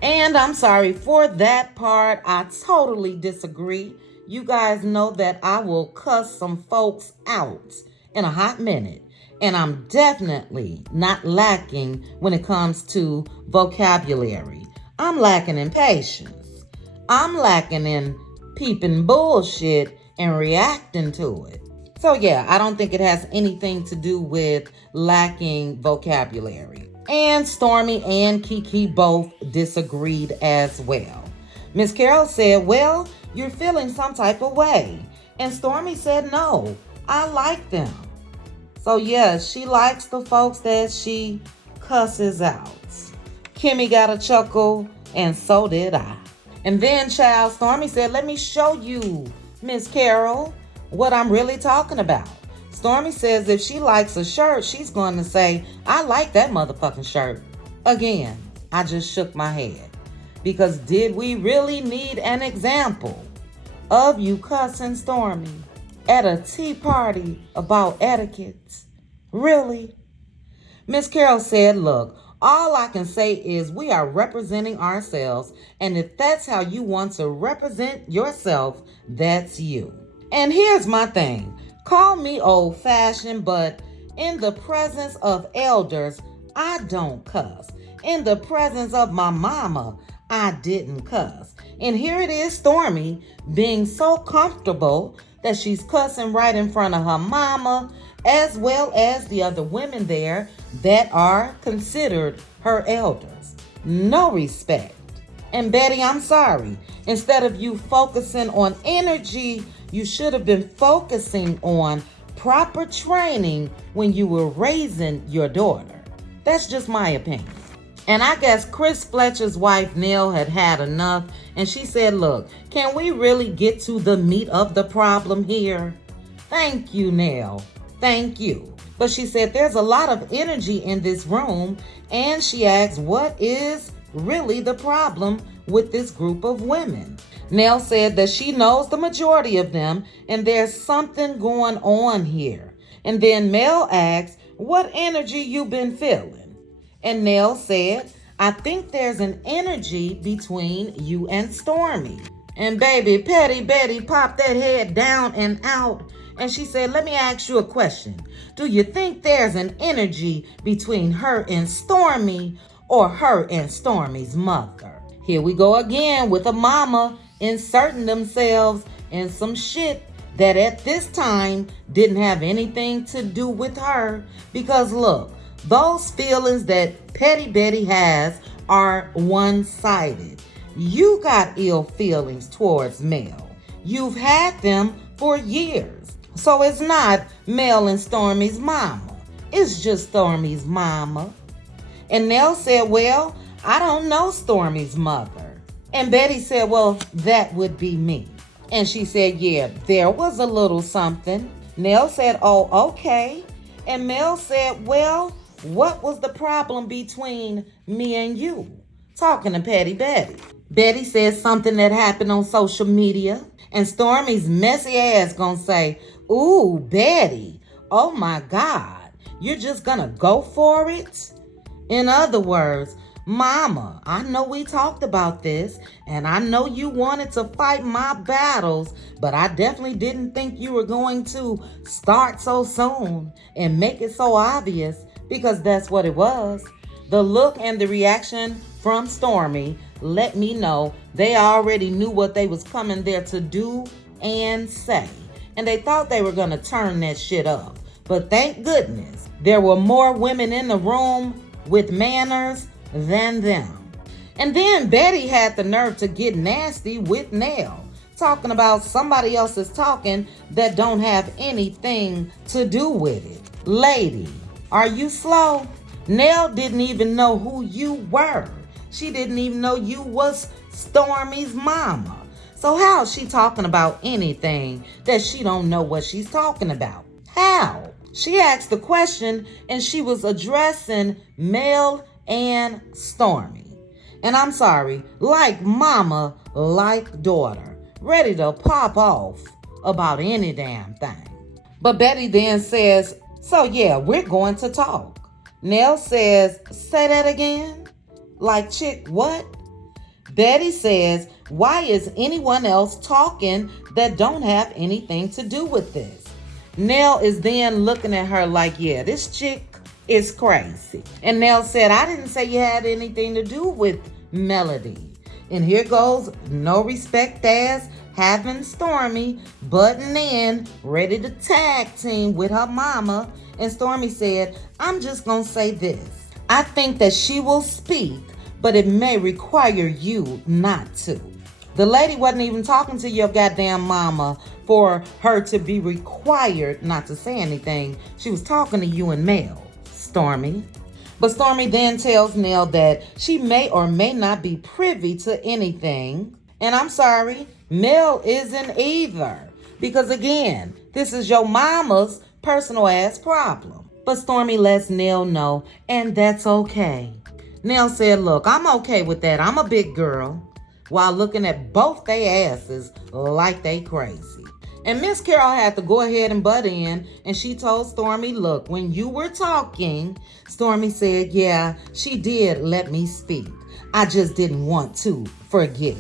And I'm sorry for that part. I totally disagree. You guys know that I will cuss some folks out in a hot minute. And I'm definitely not lacking when it comes to vocabulary. I'm lacking in patience. I'm lacking in peeping bullshit and reacting to it. So yeah, I don't think it has anything to do with lacking vocabulary. And Stormy and KeKe both disagreed as well. Miss Carol said, well, you're feeling some type of way. And Stormy said, no, I like them. So yeah, she likes the folks that she cusses out. Kimmy got a chuckle, and so did I. And then child Stormy said, let me show you, Miss Carol, what I'm really talking about. Stormy says if she likes a shirt, she's going to say, I like that motherfucking shirt. Again, I just shook my head. Because did we really need an example of you cussing Stormy at a tea party about etiquette? Really? Miss Carol said, look, all I can say is we are representing ourselves, and if that's how you want to represent yourself, that's you. And here's my thing. Call me old-fashioned, but in the presence of elders, I don't cuss. In the presence of my mama, I didn't cuss. And here it is, Stormy, being so comfortable that she's cussing right in front of her mama, as well as the other women there that are considered her elders. No respect. And Betty, I'm sorry. Instead of you focusing on energy, you should have been focusing on proper training when you were raising your daughter. That's just my opinion. And I guess Chris Fletcher's wife, Nell, had enough. And she said, look, can we really get to the meat of the problem here? Thank you, Nell. Thank you. But she said there's a lot of energy in this room. And she asked, what is really the problem with this group of women? Nell said that she knows the majority of them and there's something going on here. And then Mel asked, what energy you been feeling? And Nell said, I think there's an energy between you and Stormy. And baby, Petty Betty popped that head down and out. And she said, let me ask you a question. Do you think there's an energy between her and Stormy or her and Stormy's mother? Here we go again with a mama inserting themselves in some shit that at this time didn't have anything to do with her. Because look, those feelings that Petty Betty has are one-sided. You got ill feelings towards Mel. You've had them for years. So it's not Mel and Stormy's mama. It's just Stormy's mama. And Nell said, well, I don't know Stormy's mother. And Betty said, well, that would be me. And she said, yeah, there was a little something. Nell said, oh, okay. And Mel said, well, what was the problem between me and you? Talking to Petty Betty. Betty said something that happened on social media. And Stormy's messy ass gonna say, ooh, Betty, oh my God, you're just gonna go for it? In other words, Mama, I know we talked about this, and I know you wanted to fight my battles, but I definitely didn't think you were going to start so soon and make it so obvious, because that's what it was. The look and the reaction from Stormy let me know they already knew what they was coming there to do and say. And they thought they were going to turn that shit up. But thank goodness there were more women in the room with manners than them. And then Betty had the nerve to get nasty with Nell, talking about somebody else's talking that don't have anything to do with it. Lady, are you slow? Nell didn't even know who you were. She didn't even know you was Stormy's mama. So how's she talking about anything that she don't know what she's talking about? How? She asked the question and she was addressing Mel and Stormy. And I'm sorry, like mama, like daughter, ready to pop off about any damn thing. But Betty then says, so yeah, we're going to talk. Nell says, say that again? Like Chit, what? Betty says, why is anyone else talking that don't have anything to do with this? Nell is then looking at her like, yeah, this chick is crazy. And Nell said, I didn't say you had anything to do with Melody. And here goes no respect ass having Stormy butting in, ready to tag team with her mama. And Stormy said, I'm just gonna say this. I think that she will speak, but it may require you not to. The lady wasn't even talking to your goddamn mama for her to be required not to say anything. She was talking to you and Mel, Stormy. But Stormy then tells Nell that she may or may not be privy to anything. And I'm sorry, Mel isn't either. Because again, this is your mama's personal ass problem. But Stormy lets Nell know, and that's okay. Nell said, look, I'm okay with that. I'm a big girl. While looking at both their asses like they crazy. And Miss Carol had to go ahead and butt in, and she told Stormy, look, when you were talking, Stormy said, yeah, she did let me speak. I just didn't want to forget.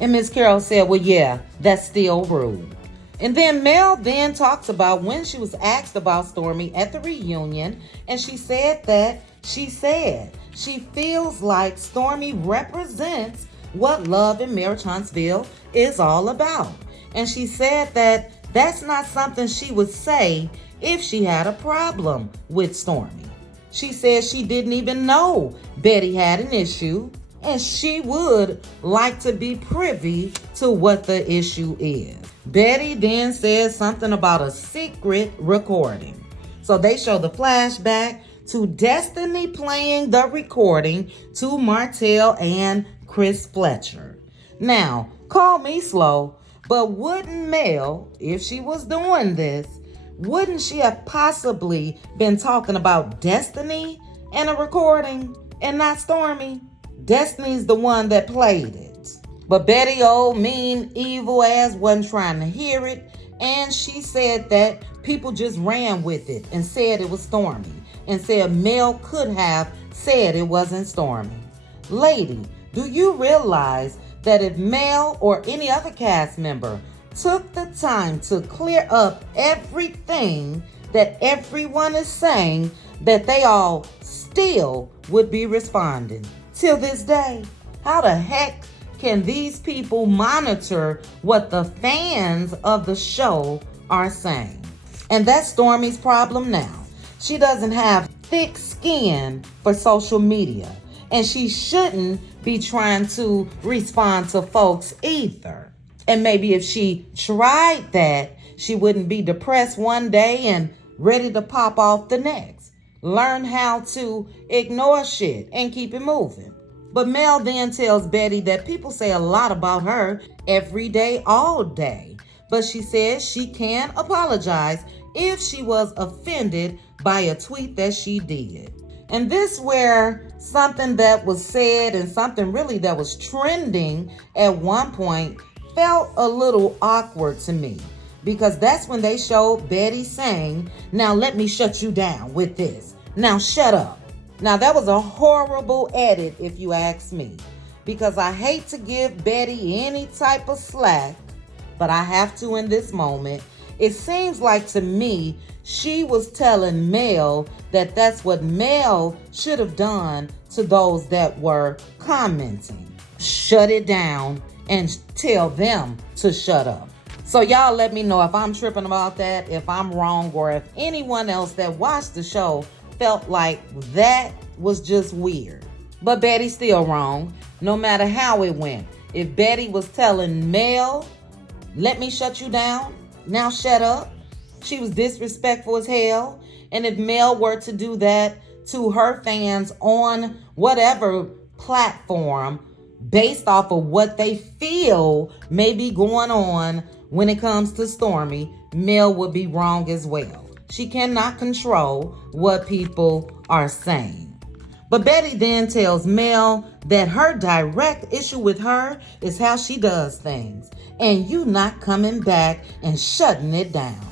And Miss Carol said, well, yeah, that's still rude. And then Mel then talks about when she was asked about Stormy at the reunion, and she said that she feels like Stormy represents what Love and Marriage Huntsville is all about. And she said that that's not something she would say if she had a problem with Stormy. She said she didn't even know Betty had an issue, and she would like to be privy to what the issue is. Betty then says something about a secret recording. So they show the flashback to Destiny playing the recording to Martell and Chris Fletcher. Now, call me slow, but wouldn't Mel, if she was doing this, wouldn't she have possibly been talking about Destiny and a recording and not Stormy? Destiny's the one that played it. But Betty, old mean, evil ass, wasn't trying to hear it, and she said that people just ran with it and said it was Stormy, and said Mel could have said it wasn't Stormy. Lady, do you realize that if Mel or any other cast member took the time to clear up everything that everyone is saying, that they all still would be responding till this day? How the heck can these people monitor what the fans of the show are saying? And that's Stormy's problem now. She doesn't have thick skin for social media, and she shouldn't be trying to respond to folks either. And maybe if she tried that, she wouldn't be depressed one day and ready to pop off the next. Learn how to ignore shit and keep it moving. But Mel then tells Betty that people say a lot about her every day, all day. But she says she can apologize if she was offended by a tweet that she did. And this where something that was said and something really that was trending at one point felt a little awkward to me. Because that's when they showed Betty saying, now let me shut you down with this. Now shut up. Now that was a horrible edit if you ask me. Because I hate to give Betty any type of slack, but I have to in this moment. It seems like to me she was telling Mel that that's what Mel should have done to those that were commenting. Shut it down and tell them to shut up. So y'all let me know if I'm tripping about that, if I'm wrong, or if anyone else that watched the show felt like that was just weird. But Betty's still wrong, no matter how it went. If Betty was telling Mel, let me shut you down, now shut up, she was disrespectful as hell. And if Mel were to do that to her fans on whatever platform based off of what they feel may be going on when it comes to Stormy, Mel would be wrong as well. She cannot control what people are saying. But Betty then tells Mel that her direct issue with her is how she does things, and you not coming back and shutting it down.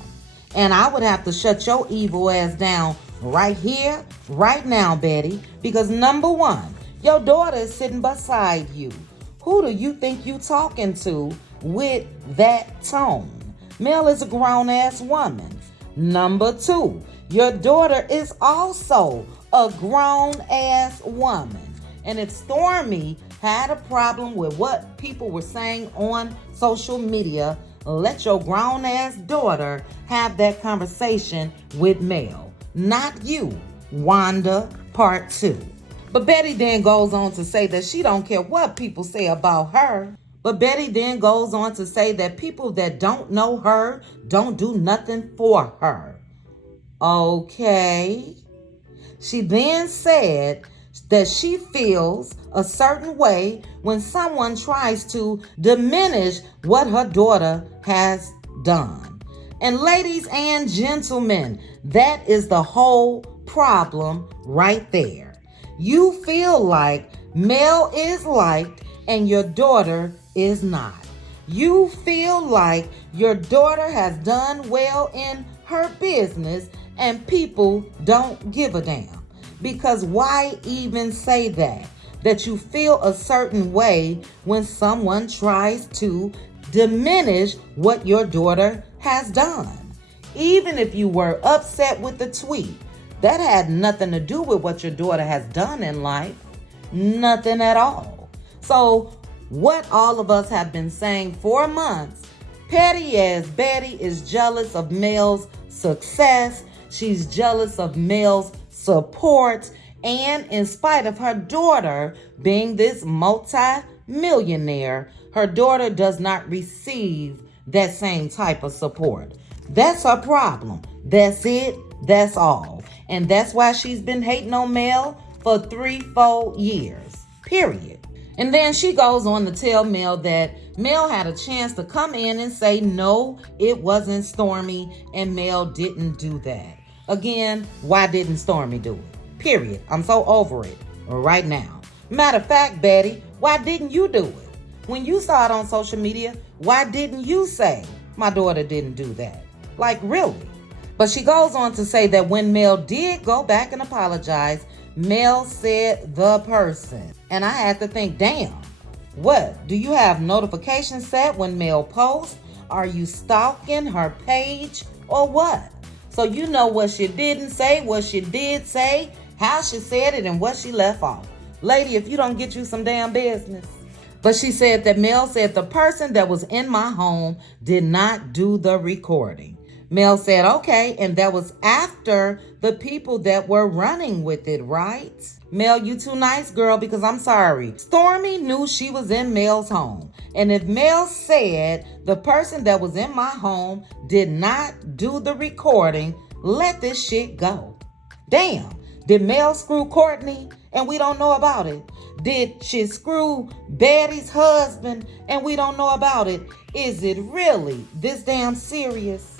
And I would have to shut your evil ass down right here, right now, Betty, because number one, your daughter is sitting beside you. Who do you think you talking to with that tone? Mel is a grown-ass woman. Number two, your daughter is also a grown-ass woman. And if Stormy had a problem with what people were saying on social media, let your grown-ass daughter have that conversation with Mel. Not you, Wanda, part 2. But Betty then goes on to say that she don't care what people say about her. But Betty then goes on to say that people that don't know her don't do nothing for her. Okay. She then said that she feels a certain way when someone tries to diminish what her daughter has done. And ladies and gentlemen, that is the whole problem right there. You feel like Mel is liked and your daughter is not. You feel like your daughter has done well in her business and people don't give a damn. Because why even say that? That you feel a certain way when someone tries to diminish what your daughter has done. Even if you were upset with the tweet, that had nothing to do with what your daughter has done in life. Nothing at all. So what all of us have been saying for months, petty as Betty is jealous of Mel's success. She's jealous of Mel's support. And in spite of her daughter being this multi-millionaire, her daughter does not receive that same type of support. That's her problem. That's it. That's all. And that's why she's been hating on Mel for 3-4 years. Period. And then she goes on to tell Mel that Mel had a chance to come in and say, no, it wasn't Stormy, and Mel didn't do that. Again, why didn't Stormy do it? Period. I'm so over it right now. Matter of fact, Betty, why didn't you do it? When you saw it on social media, why didn't you say, my daughter didn't do that? Like, really? But she goes on to say that when Mel did go back and apologize, Mel said the person. And I had to think, damn, what? Do you have notifications set when Mel posts? Are you stalking her page or what? So you know what she didn't say, what she did say, how she said it, and what she left off. Lady, if you don't get you some damn business. But she said that Mel said the person that was in my home did not do the recording. Mel said, okay, and that was after the people that were running with it, right? Mel, you too nice, girl, because I'm sorry. Stormy knew she was in Mel's home. And if Mel said the person that was in my home did not do the recording, let this shit go. Damn, did Mel screw Courtney and we don't know about it? Did she screw Betty's husband and we don't know about it? Is it really this damn serious?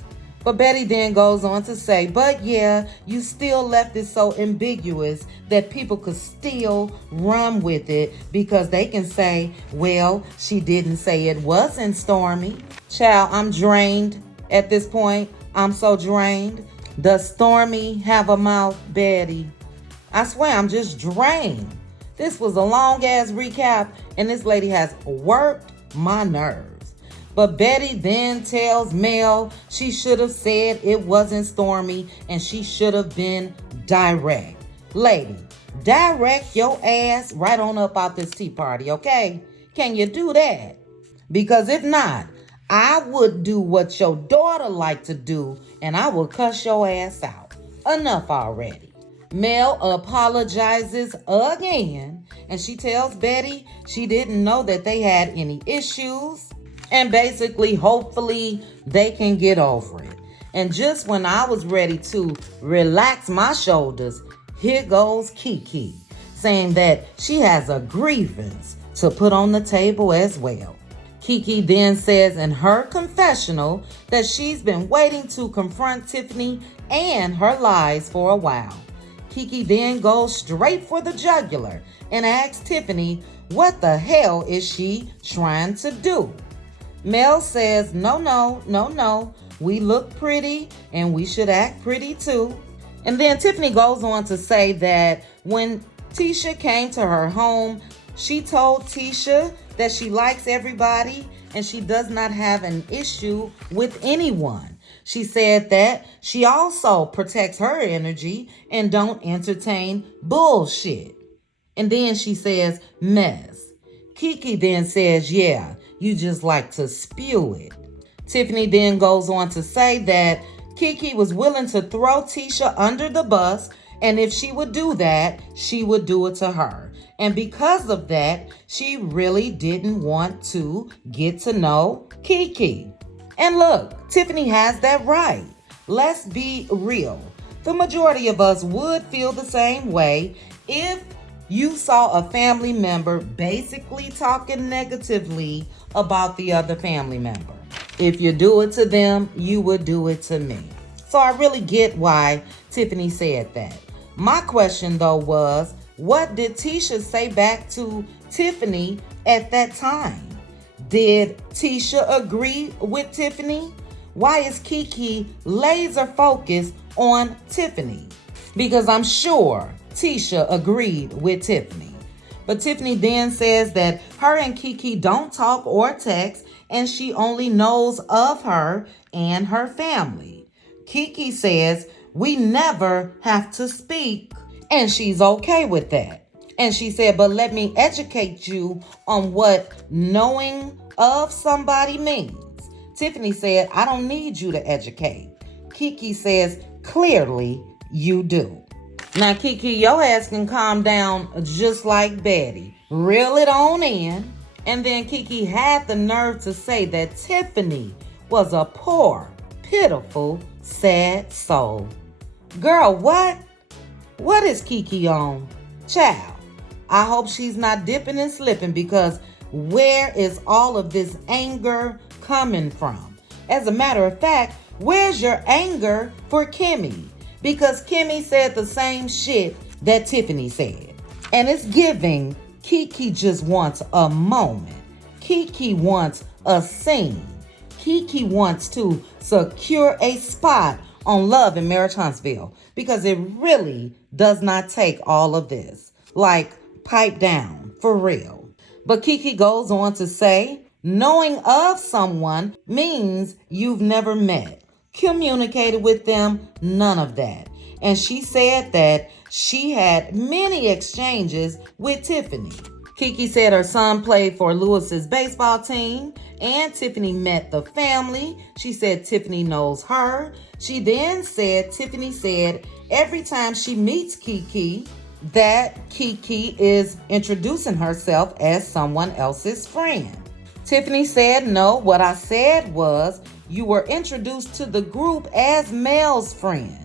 But Betty then goes on to say, but yeah, you still left it so ambiguous that people could still run with it because they can say, well, she didn't say it wasn't Stormy. Child, I'm drained at this point. I'm so drained. Does Stormy have a mouth, Betty? I swear I'm just drained. This was a long ass recap and this lady has worked my nerves. But Betty then tells Mel she should have said it wasn't Stormy and she should have been direct. Lady, direct your ass right on up out this tea party, okay? Can you do that? Because if not, I would do what your daughter like to do and I will cuss your ass out. Enough already. Mel apologizes again and she tells Betty she didn't know that they had any issues. And basically, hopefully, they can get over it. And just when I was ready to relax my shoulders, here goes KeKe, saying that she has a grievance to put on the table as well. KeKe then says in her confessional that she's been waiting to confront Tiffany and her lies for a while. KeKe then goes straight for the jugular and asks Tiffany what the hell is she trying to do. Mel says, no, we look pretty and we should act pretty too. And then Tiffany goes on to say that when Tisha came to her home, she told Tisha that she likes everybody and she does not have an issue with anyone. She said that she also protects her energy and don't entertain bullshit. And then she says, mess. KeKe then says, yeah, you just like to spew it. Tiffany then goes on to say that KeKe was willing to throw Tisha under the bus And if she would do that, she would do it to her. And because of that, she really didn't want to get to know KeKe. And look, Tiffany has that right. Let's be real. The majority of us would feel the same way if you saw a family member basically talking negatively about the other family member. If you do it to them, you would do it to me. So I really get why Tiffany said that. My question though was, what did Tisha say back to Tiffany at that time? Did Tisha agree with Tiffany? Why is KeKe laser focused on Tiffany? Because I'm sure Tisha agreed with Tiffany. But Tiffany then says that her and KeKe don't talk or text, and she only knows of her and her family. KeKe says we never have to speak, and she's okay with that. And she said, but let me educate you on what knowing of somebody means. Tiffany said, I don't need you to educate. KeKe says, clearly you do. Now, KeKe, your ass can calm down just like Betty. Reel it on in. And then KeKe had the nerve to say that Tiffany was a poor, pitiful, sad soul. Girl, what? What is KeKe on? Child, I hope she's not dipping and slipping, because where is all of this anger coming from? As a matter of fact, where's your anger for Kimmy? Because Kimmy said the same shit that Tiffany said. And it's giving KeKe just wants a moment. KeKe wants a scene. KeKe wants to secure a spot on Love and Marriage Huntsville, because it really does not take all of this. Like, pipe down, for real. But KeKe goes on to say, knowing of someone means you've never met, communicated with them, none of that. And she said that she had many exchanges with Tiffany. KeKe said her son played for Lewis's baseball team, and Tiffany met the family. She said Tiffany knows her. She then said Tiffany said every time she meets KeKe, that KeKe is introducing herself as someone else's friend. Tiffany said, no, what I said was you were introduced to the group as Mel's friend.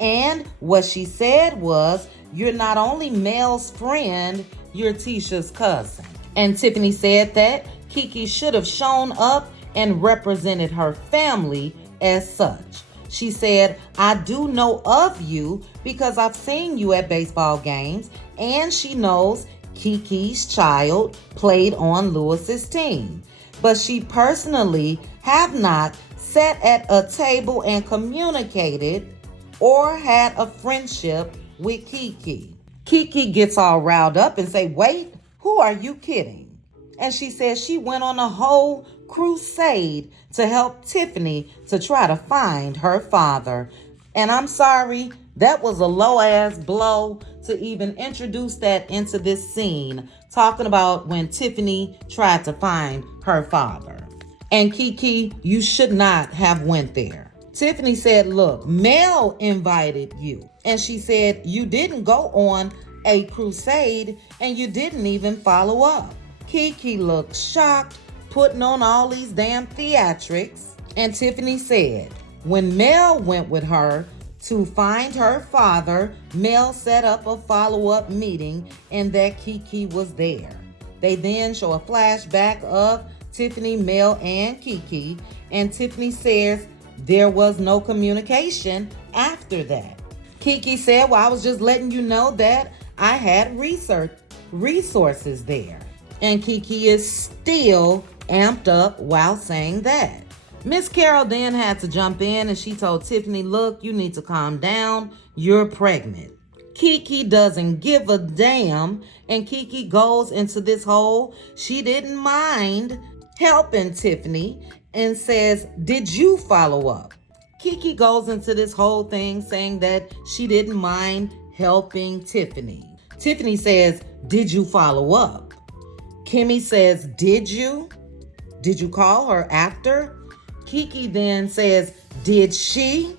And what she said was, you're not only Mel's friend, you're Tisha's cousin. And Tiffany said that KeKe should have shown up and represented her family as such. She said, I do know of you because I've seen you at baseball games, and she knows KeKe's child played on Lewis's team. But she personally have not sat at a table and communicated or had a friendship with KeKe. KeKe gets all riled up and say, wait, who are you kidding? And she says she went on a whole crusade to help Tiffany to try to find her father. And I'm sorry, that was a low-ass blow to even introduce that into this scene, talking about when Tiffany tried to find her father. And KeKe, you should not have went there. Tiffany said, look, Mel invited you. And she said, you didn't go on a crusade and you didn't even follow up. KeKe looked shocked, putting on all these damn theatrics. And Tiffany said, when Mel went with her to find her father, Mel set up a follow-up meeting and that KeKe was there. They then show a flashback of Tiffany, Mel, and KeKe. And Tiffany says, there was no communication after that. KeKe said, well, I was just letting you know that I had resources there. And KeKe is still amped up while saying that. Miss Carol then had to jump in and she told Tiffany, look, you need to calm down. You're pregnant. KeKe doesn't give a damn. And KeKe goes into this whole, she didn't mind helping Tiffany, and says, did you follow up? KeKe goes into this whole thing saying that she didn't mind helping Tiffany. Tiffany says, did you follow up? Kimmy says, did you? Did you call her after? KeKe then says, did she?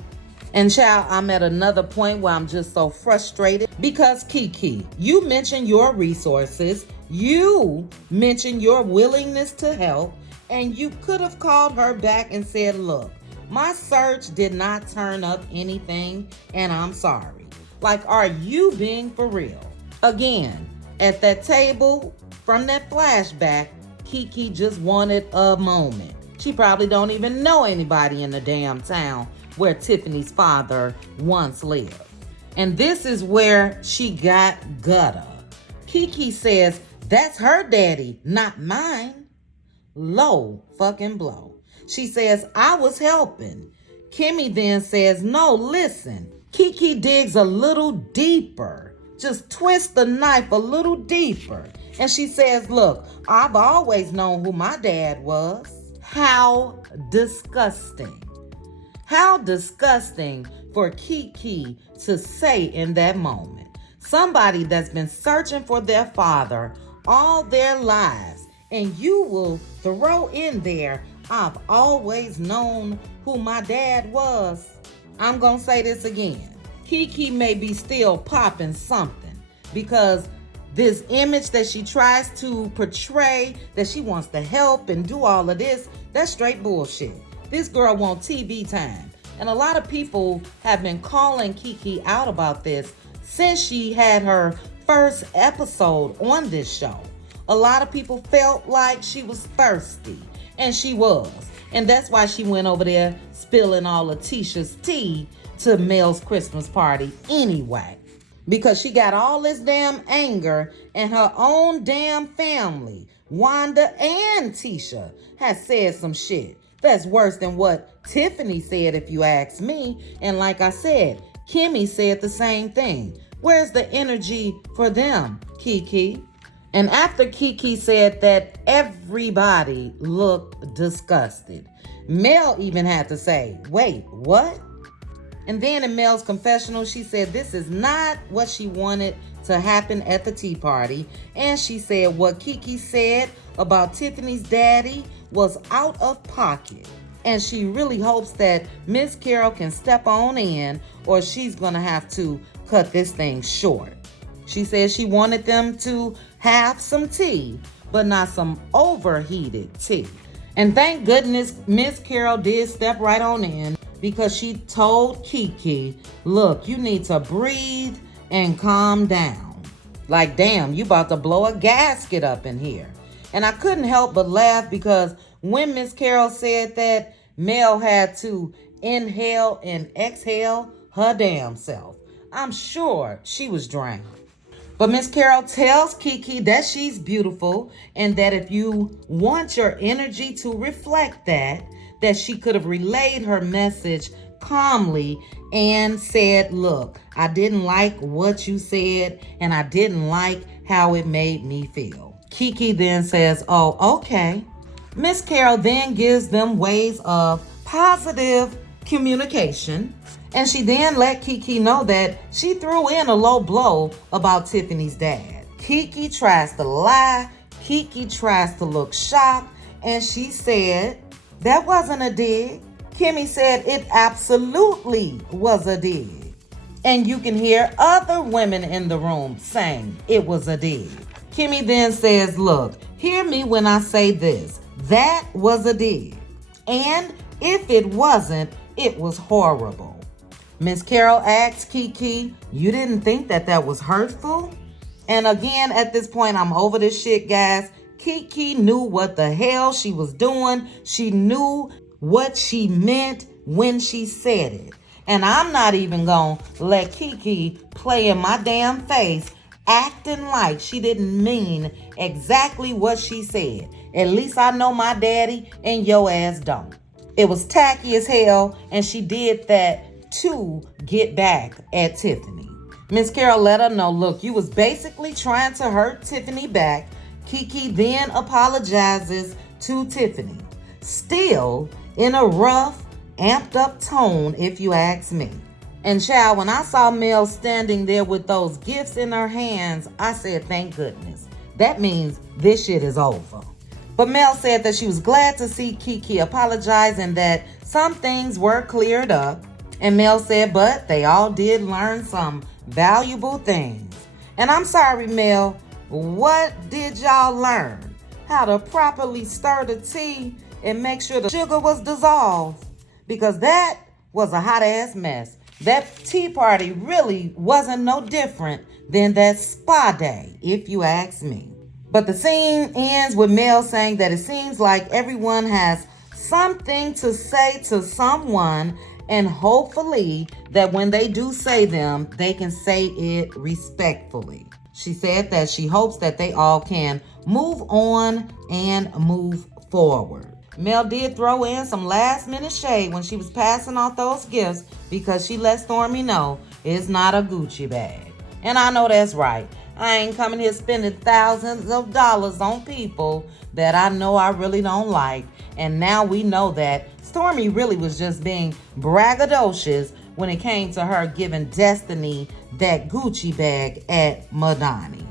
And child, I'm at another point where I'm just so frustrated because KeKe, you mentioned your resources, you mentioned your willingness to help, and you could have called her back and said, look, my search did not turn up anything and I'm sorry. Like, are you being for real? Again, at that table from that flashback, KeKe just wanted a moment. She probably don't even know anybody in the damn town where Tiffany's father once lived. And this is where she got gutter. KeKe says, that's her daddy, not mine. Low fucking blow. She says, I was helping. Kimmy then says, no, listen. KeKe digs a little deeper. Just twist the knife a little deeper. And she says, look, I've always known who my dad was. How disgusting. How disgusting for KeKe to say in that moment. Somebody that's been searching for their father all their lives, and you will throw in there, I've always known who my dad was. I'm gonna say this again. KeKe may be still popping something because this image that she tries to portray, that she wants to help and do all of this, that's straight bullshit. This girl wants TV time. And a lot of people have been calling KeKe out about this since she had her first episode on this show. A lot of people felt like she was thirsty, and she was. And that's why she went over there spilling all of Tisha's tea to Mel's Christmas party anyway. Because she got all this damn anger, and her own damn family, Wanda and Tisha, has said some shit that's worse than what Tiffany said, if you ask me. And like I said, Kimmy said the same thing. Where's the energy for them, KeKe? And after KeKe said that, everybody looked disgusted. Mel even had to say, wait, what? And then in Mel's confessional, she said this is not what she wanted to happen at the tea party. And she said what KeKe said about Tiffany's daddy was out of pocket. And she really hopes that Miss Carol can step on in, or she's gonna have to cut this thing short. She said she wanted them to have some tea, but not some overheated tea. And thank goodness Miss Carol did step right on in, because she told KeKe, look, you need to breathe and calm down. Like, damn, you about to blow a gasket up in here. And I couldn't help but laugh, because when Miss Carol said that, Mel had to inhale and exhale her damn self. I'm sure she was drained. But Miss Carol tells KeKe that she's beautiful, and that if you want your energy to reflect that she could have relayed her message calmly and said, look, I didn't like what you said, and I didn't like how it made me feel. KeKe then says, oh, okay. Miss Carol then gives them ways of positive communication, and she then let KeKe know that she threw in a low blow about Tiffany's dad. KeKe tries to lie, KeKe tries to look shocked, and she said, that wasn't a dig. Kimmy said it absolutely was a dig. And you can hear other women in the room saying it was a dig. Kimmy then says, look, hear me when I say this. That was a dig. And if it wasn't, it was horrible. Miss Carol asked KeKe, you didn't think that was hurtful? And again, at this point, I'm over this shit, guys. KeKe knew what the hell she was doing. She knew what she meant when she said it. And I'm not even gonna let KeKe play in my damn face, acting like she didn't mean exactly what she said. At least I know my daddy, and your ass don't. It was tacky as hell, and she did that to get back at Tiffany. Miss Carol let her know, look, you was basically trying to hurt Tiffany back. KeKe then apologizes to Tiffany, still in a rough, amped up tone, if you ask me. And child, when I saw Mel standing there with those gifts in her hands, I said, thank goodness. That means this shit is over. But Mel said that she was glad to see KeKe apologize and that some things were cleared up. And Mel said, but they all did learn some valuable things. And I'm sorry, Mel, what did y'all learn? How to properly stir the tea and make sure the sugar was dissolved? Because that was a hot ass mess. That tea party really wasn't no different than that spa day, if you ask me. But the scene ends with Mel saying that it seems like everyone has something to say to someone, and hopefully that when they do say them, they can say it respectfully. She said that she hopes that they all can move on and move forward. Mel did throw in some last minute shade when she was passing off those gifts because she let Stormy know it's not a Gucci bag. And I know that's right. I ain't coming here spending thousands of dollars on people that I know I really don't like. And now we know that Stormy really was just being braggadocious when it came to her giving Destiny that Gucci bag at Madani.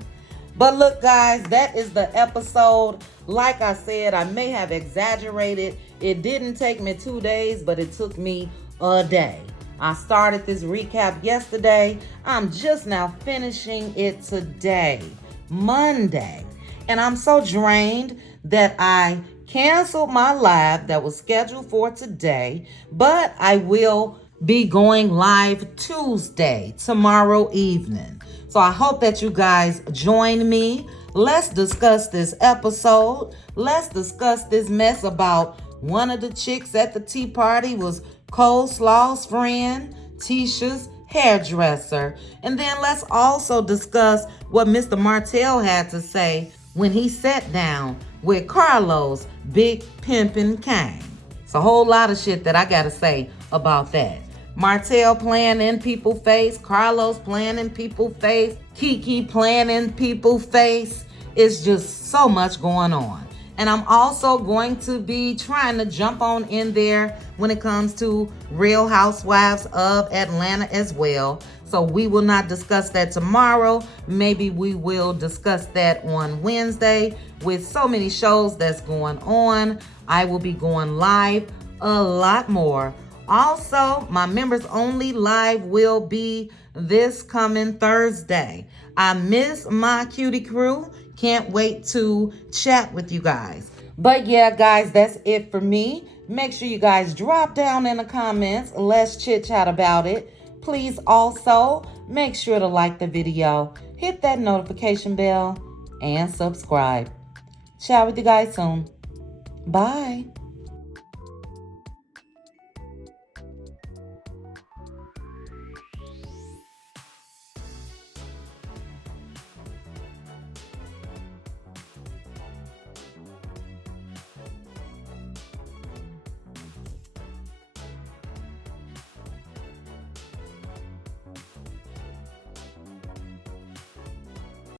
But look, guys, that is the episode. Like I said, I may have exaggerated. It didn't take me 2 days, but it took me a day. I started this recap yesterday. I'm just now finishing it today, Monday. And I'm so drained that I canceled my live that was scheduled for today, but I will be going live Tuesday, tomorrow evening. So I hope that you guys join me. Let's discuss this episode. Let's discuss this mess about one of the chicks at the tea party was Coleslaw's friend, Tisha's hairdresser. And then let's also discuss what Mr. Martell had to say when he sat down with Carlos Big Pimpin' Kane. It's a whole lot of shit that I gotta say about that. Martell playing in people's face, Carlos playing in people's face, KeKe playing in people's face. It's just so much going on. And I'm also going to be trying to jump on in there when it comes to Real Housewives of Atlanta as well. So we will not discuss that tomorrow. Maybe we will discuss that on Wednesday. With so many shows that's going on, I will be going live a lot more. Also, my members only live will be this coming Thursday. I miss my cutie crew. Can't wait to chat with you guys. But yeah, guys, that's it for me. Make sure you guys drop down in the comments. Let's chit chat about it. Please also make sure to like the video, hit that notification bell, and subscribe. Chat with you guys soon. Bye.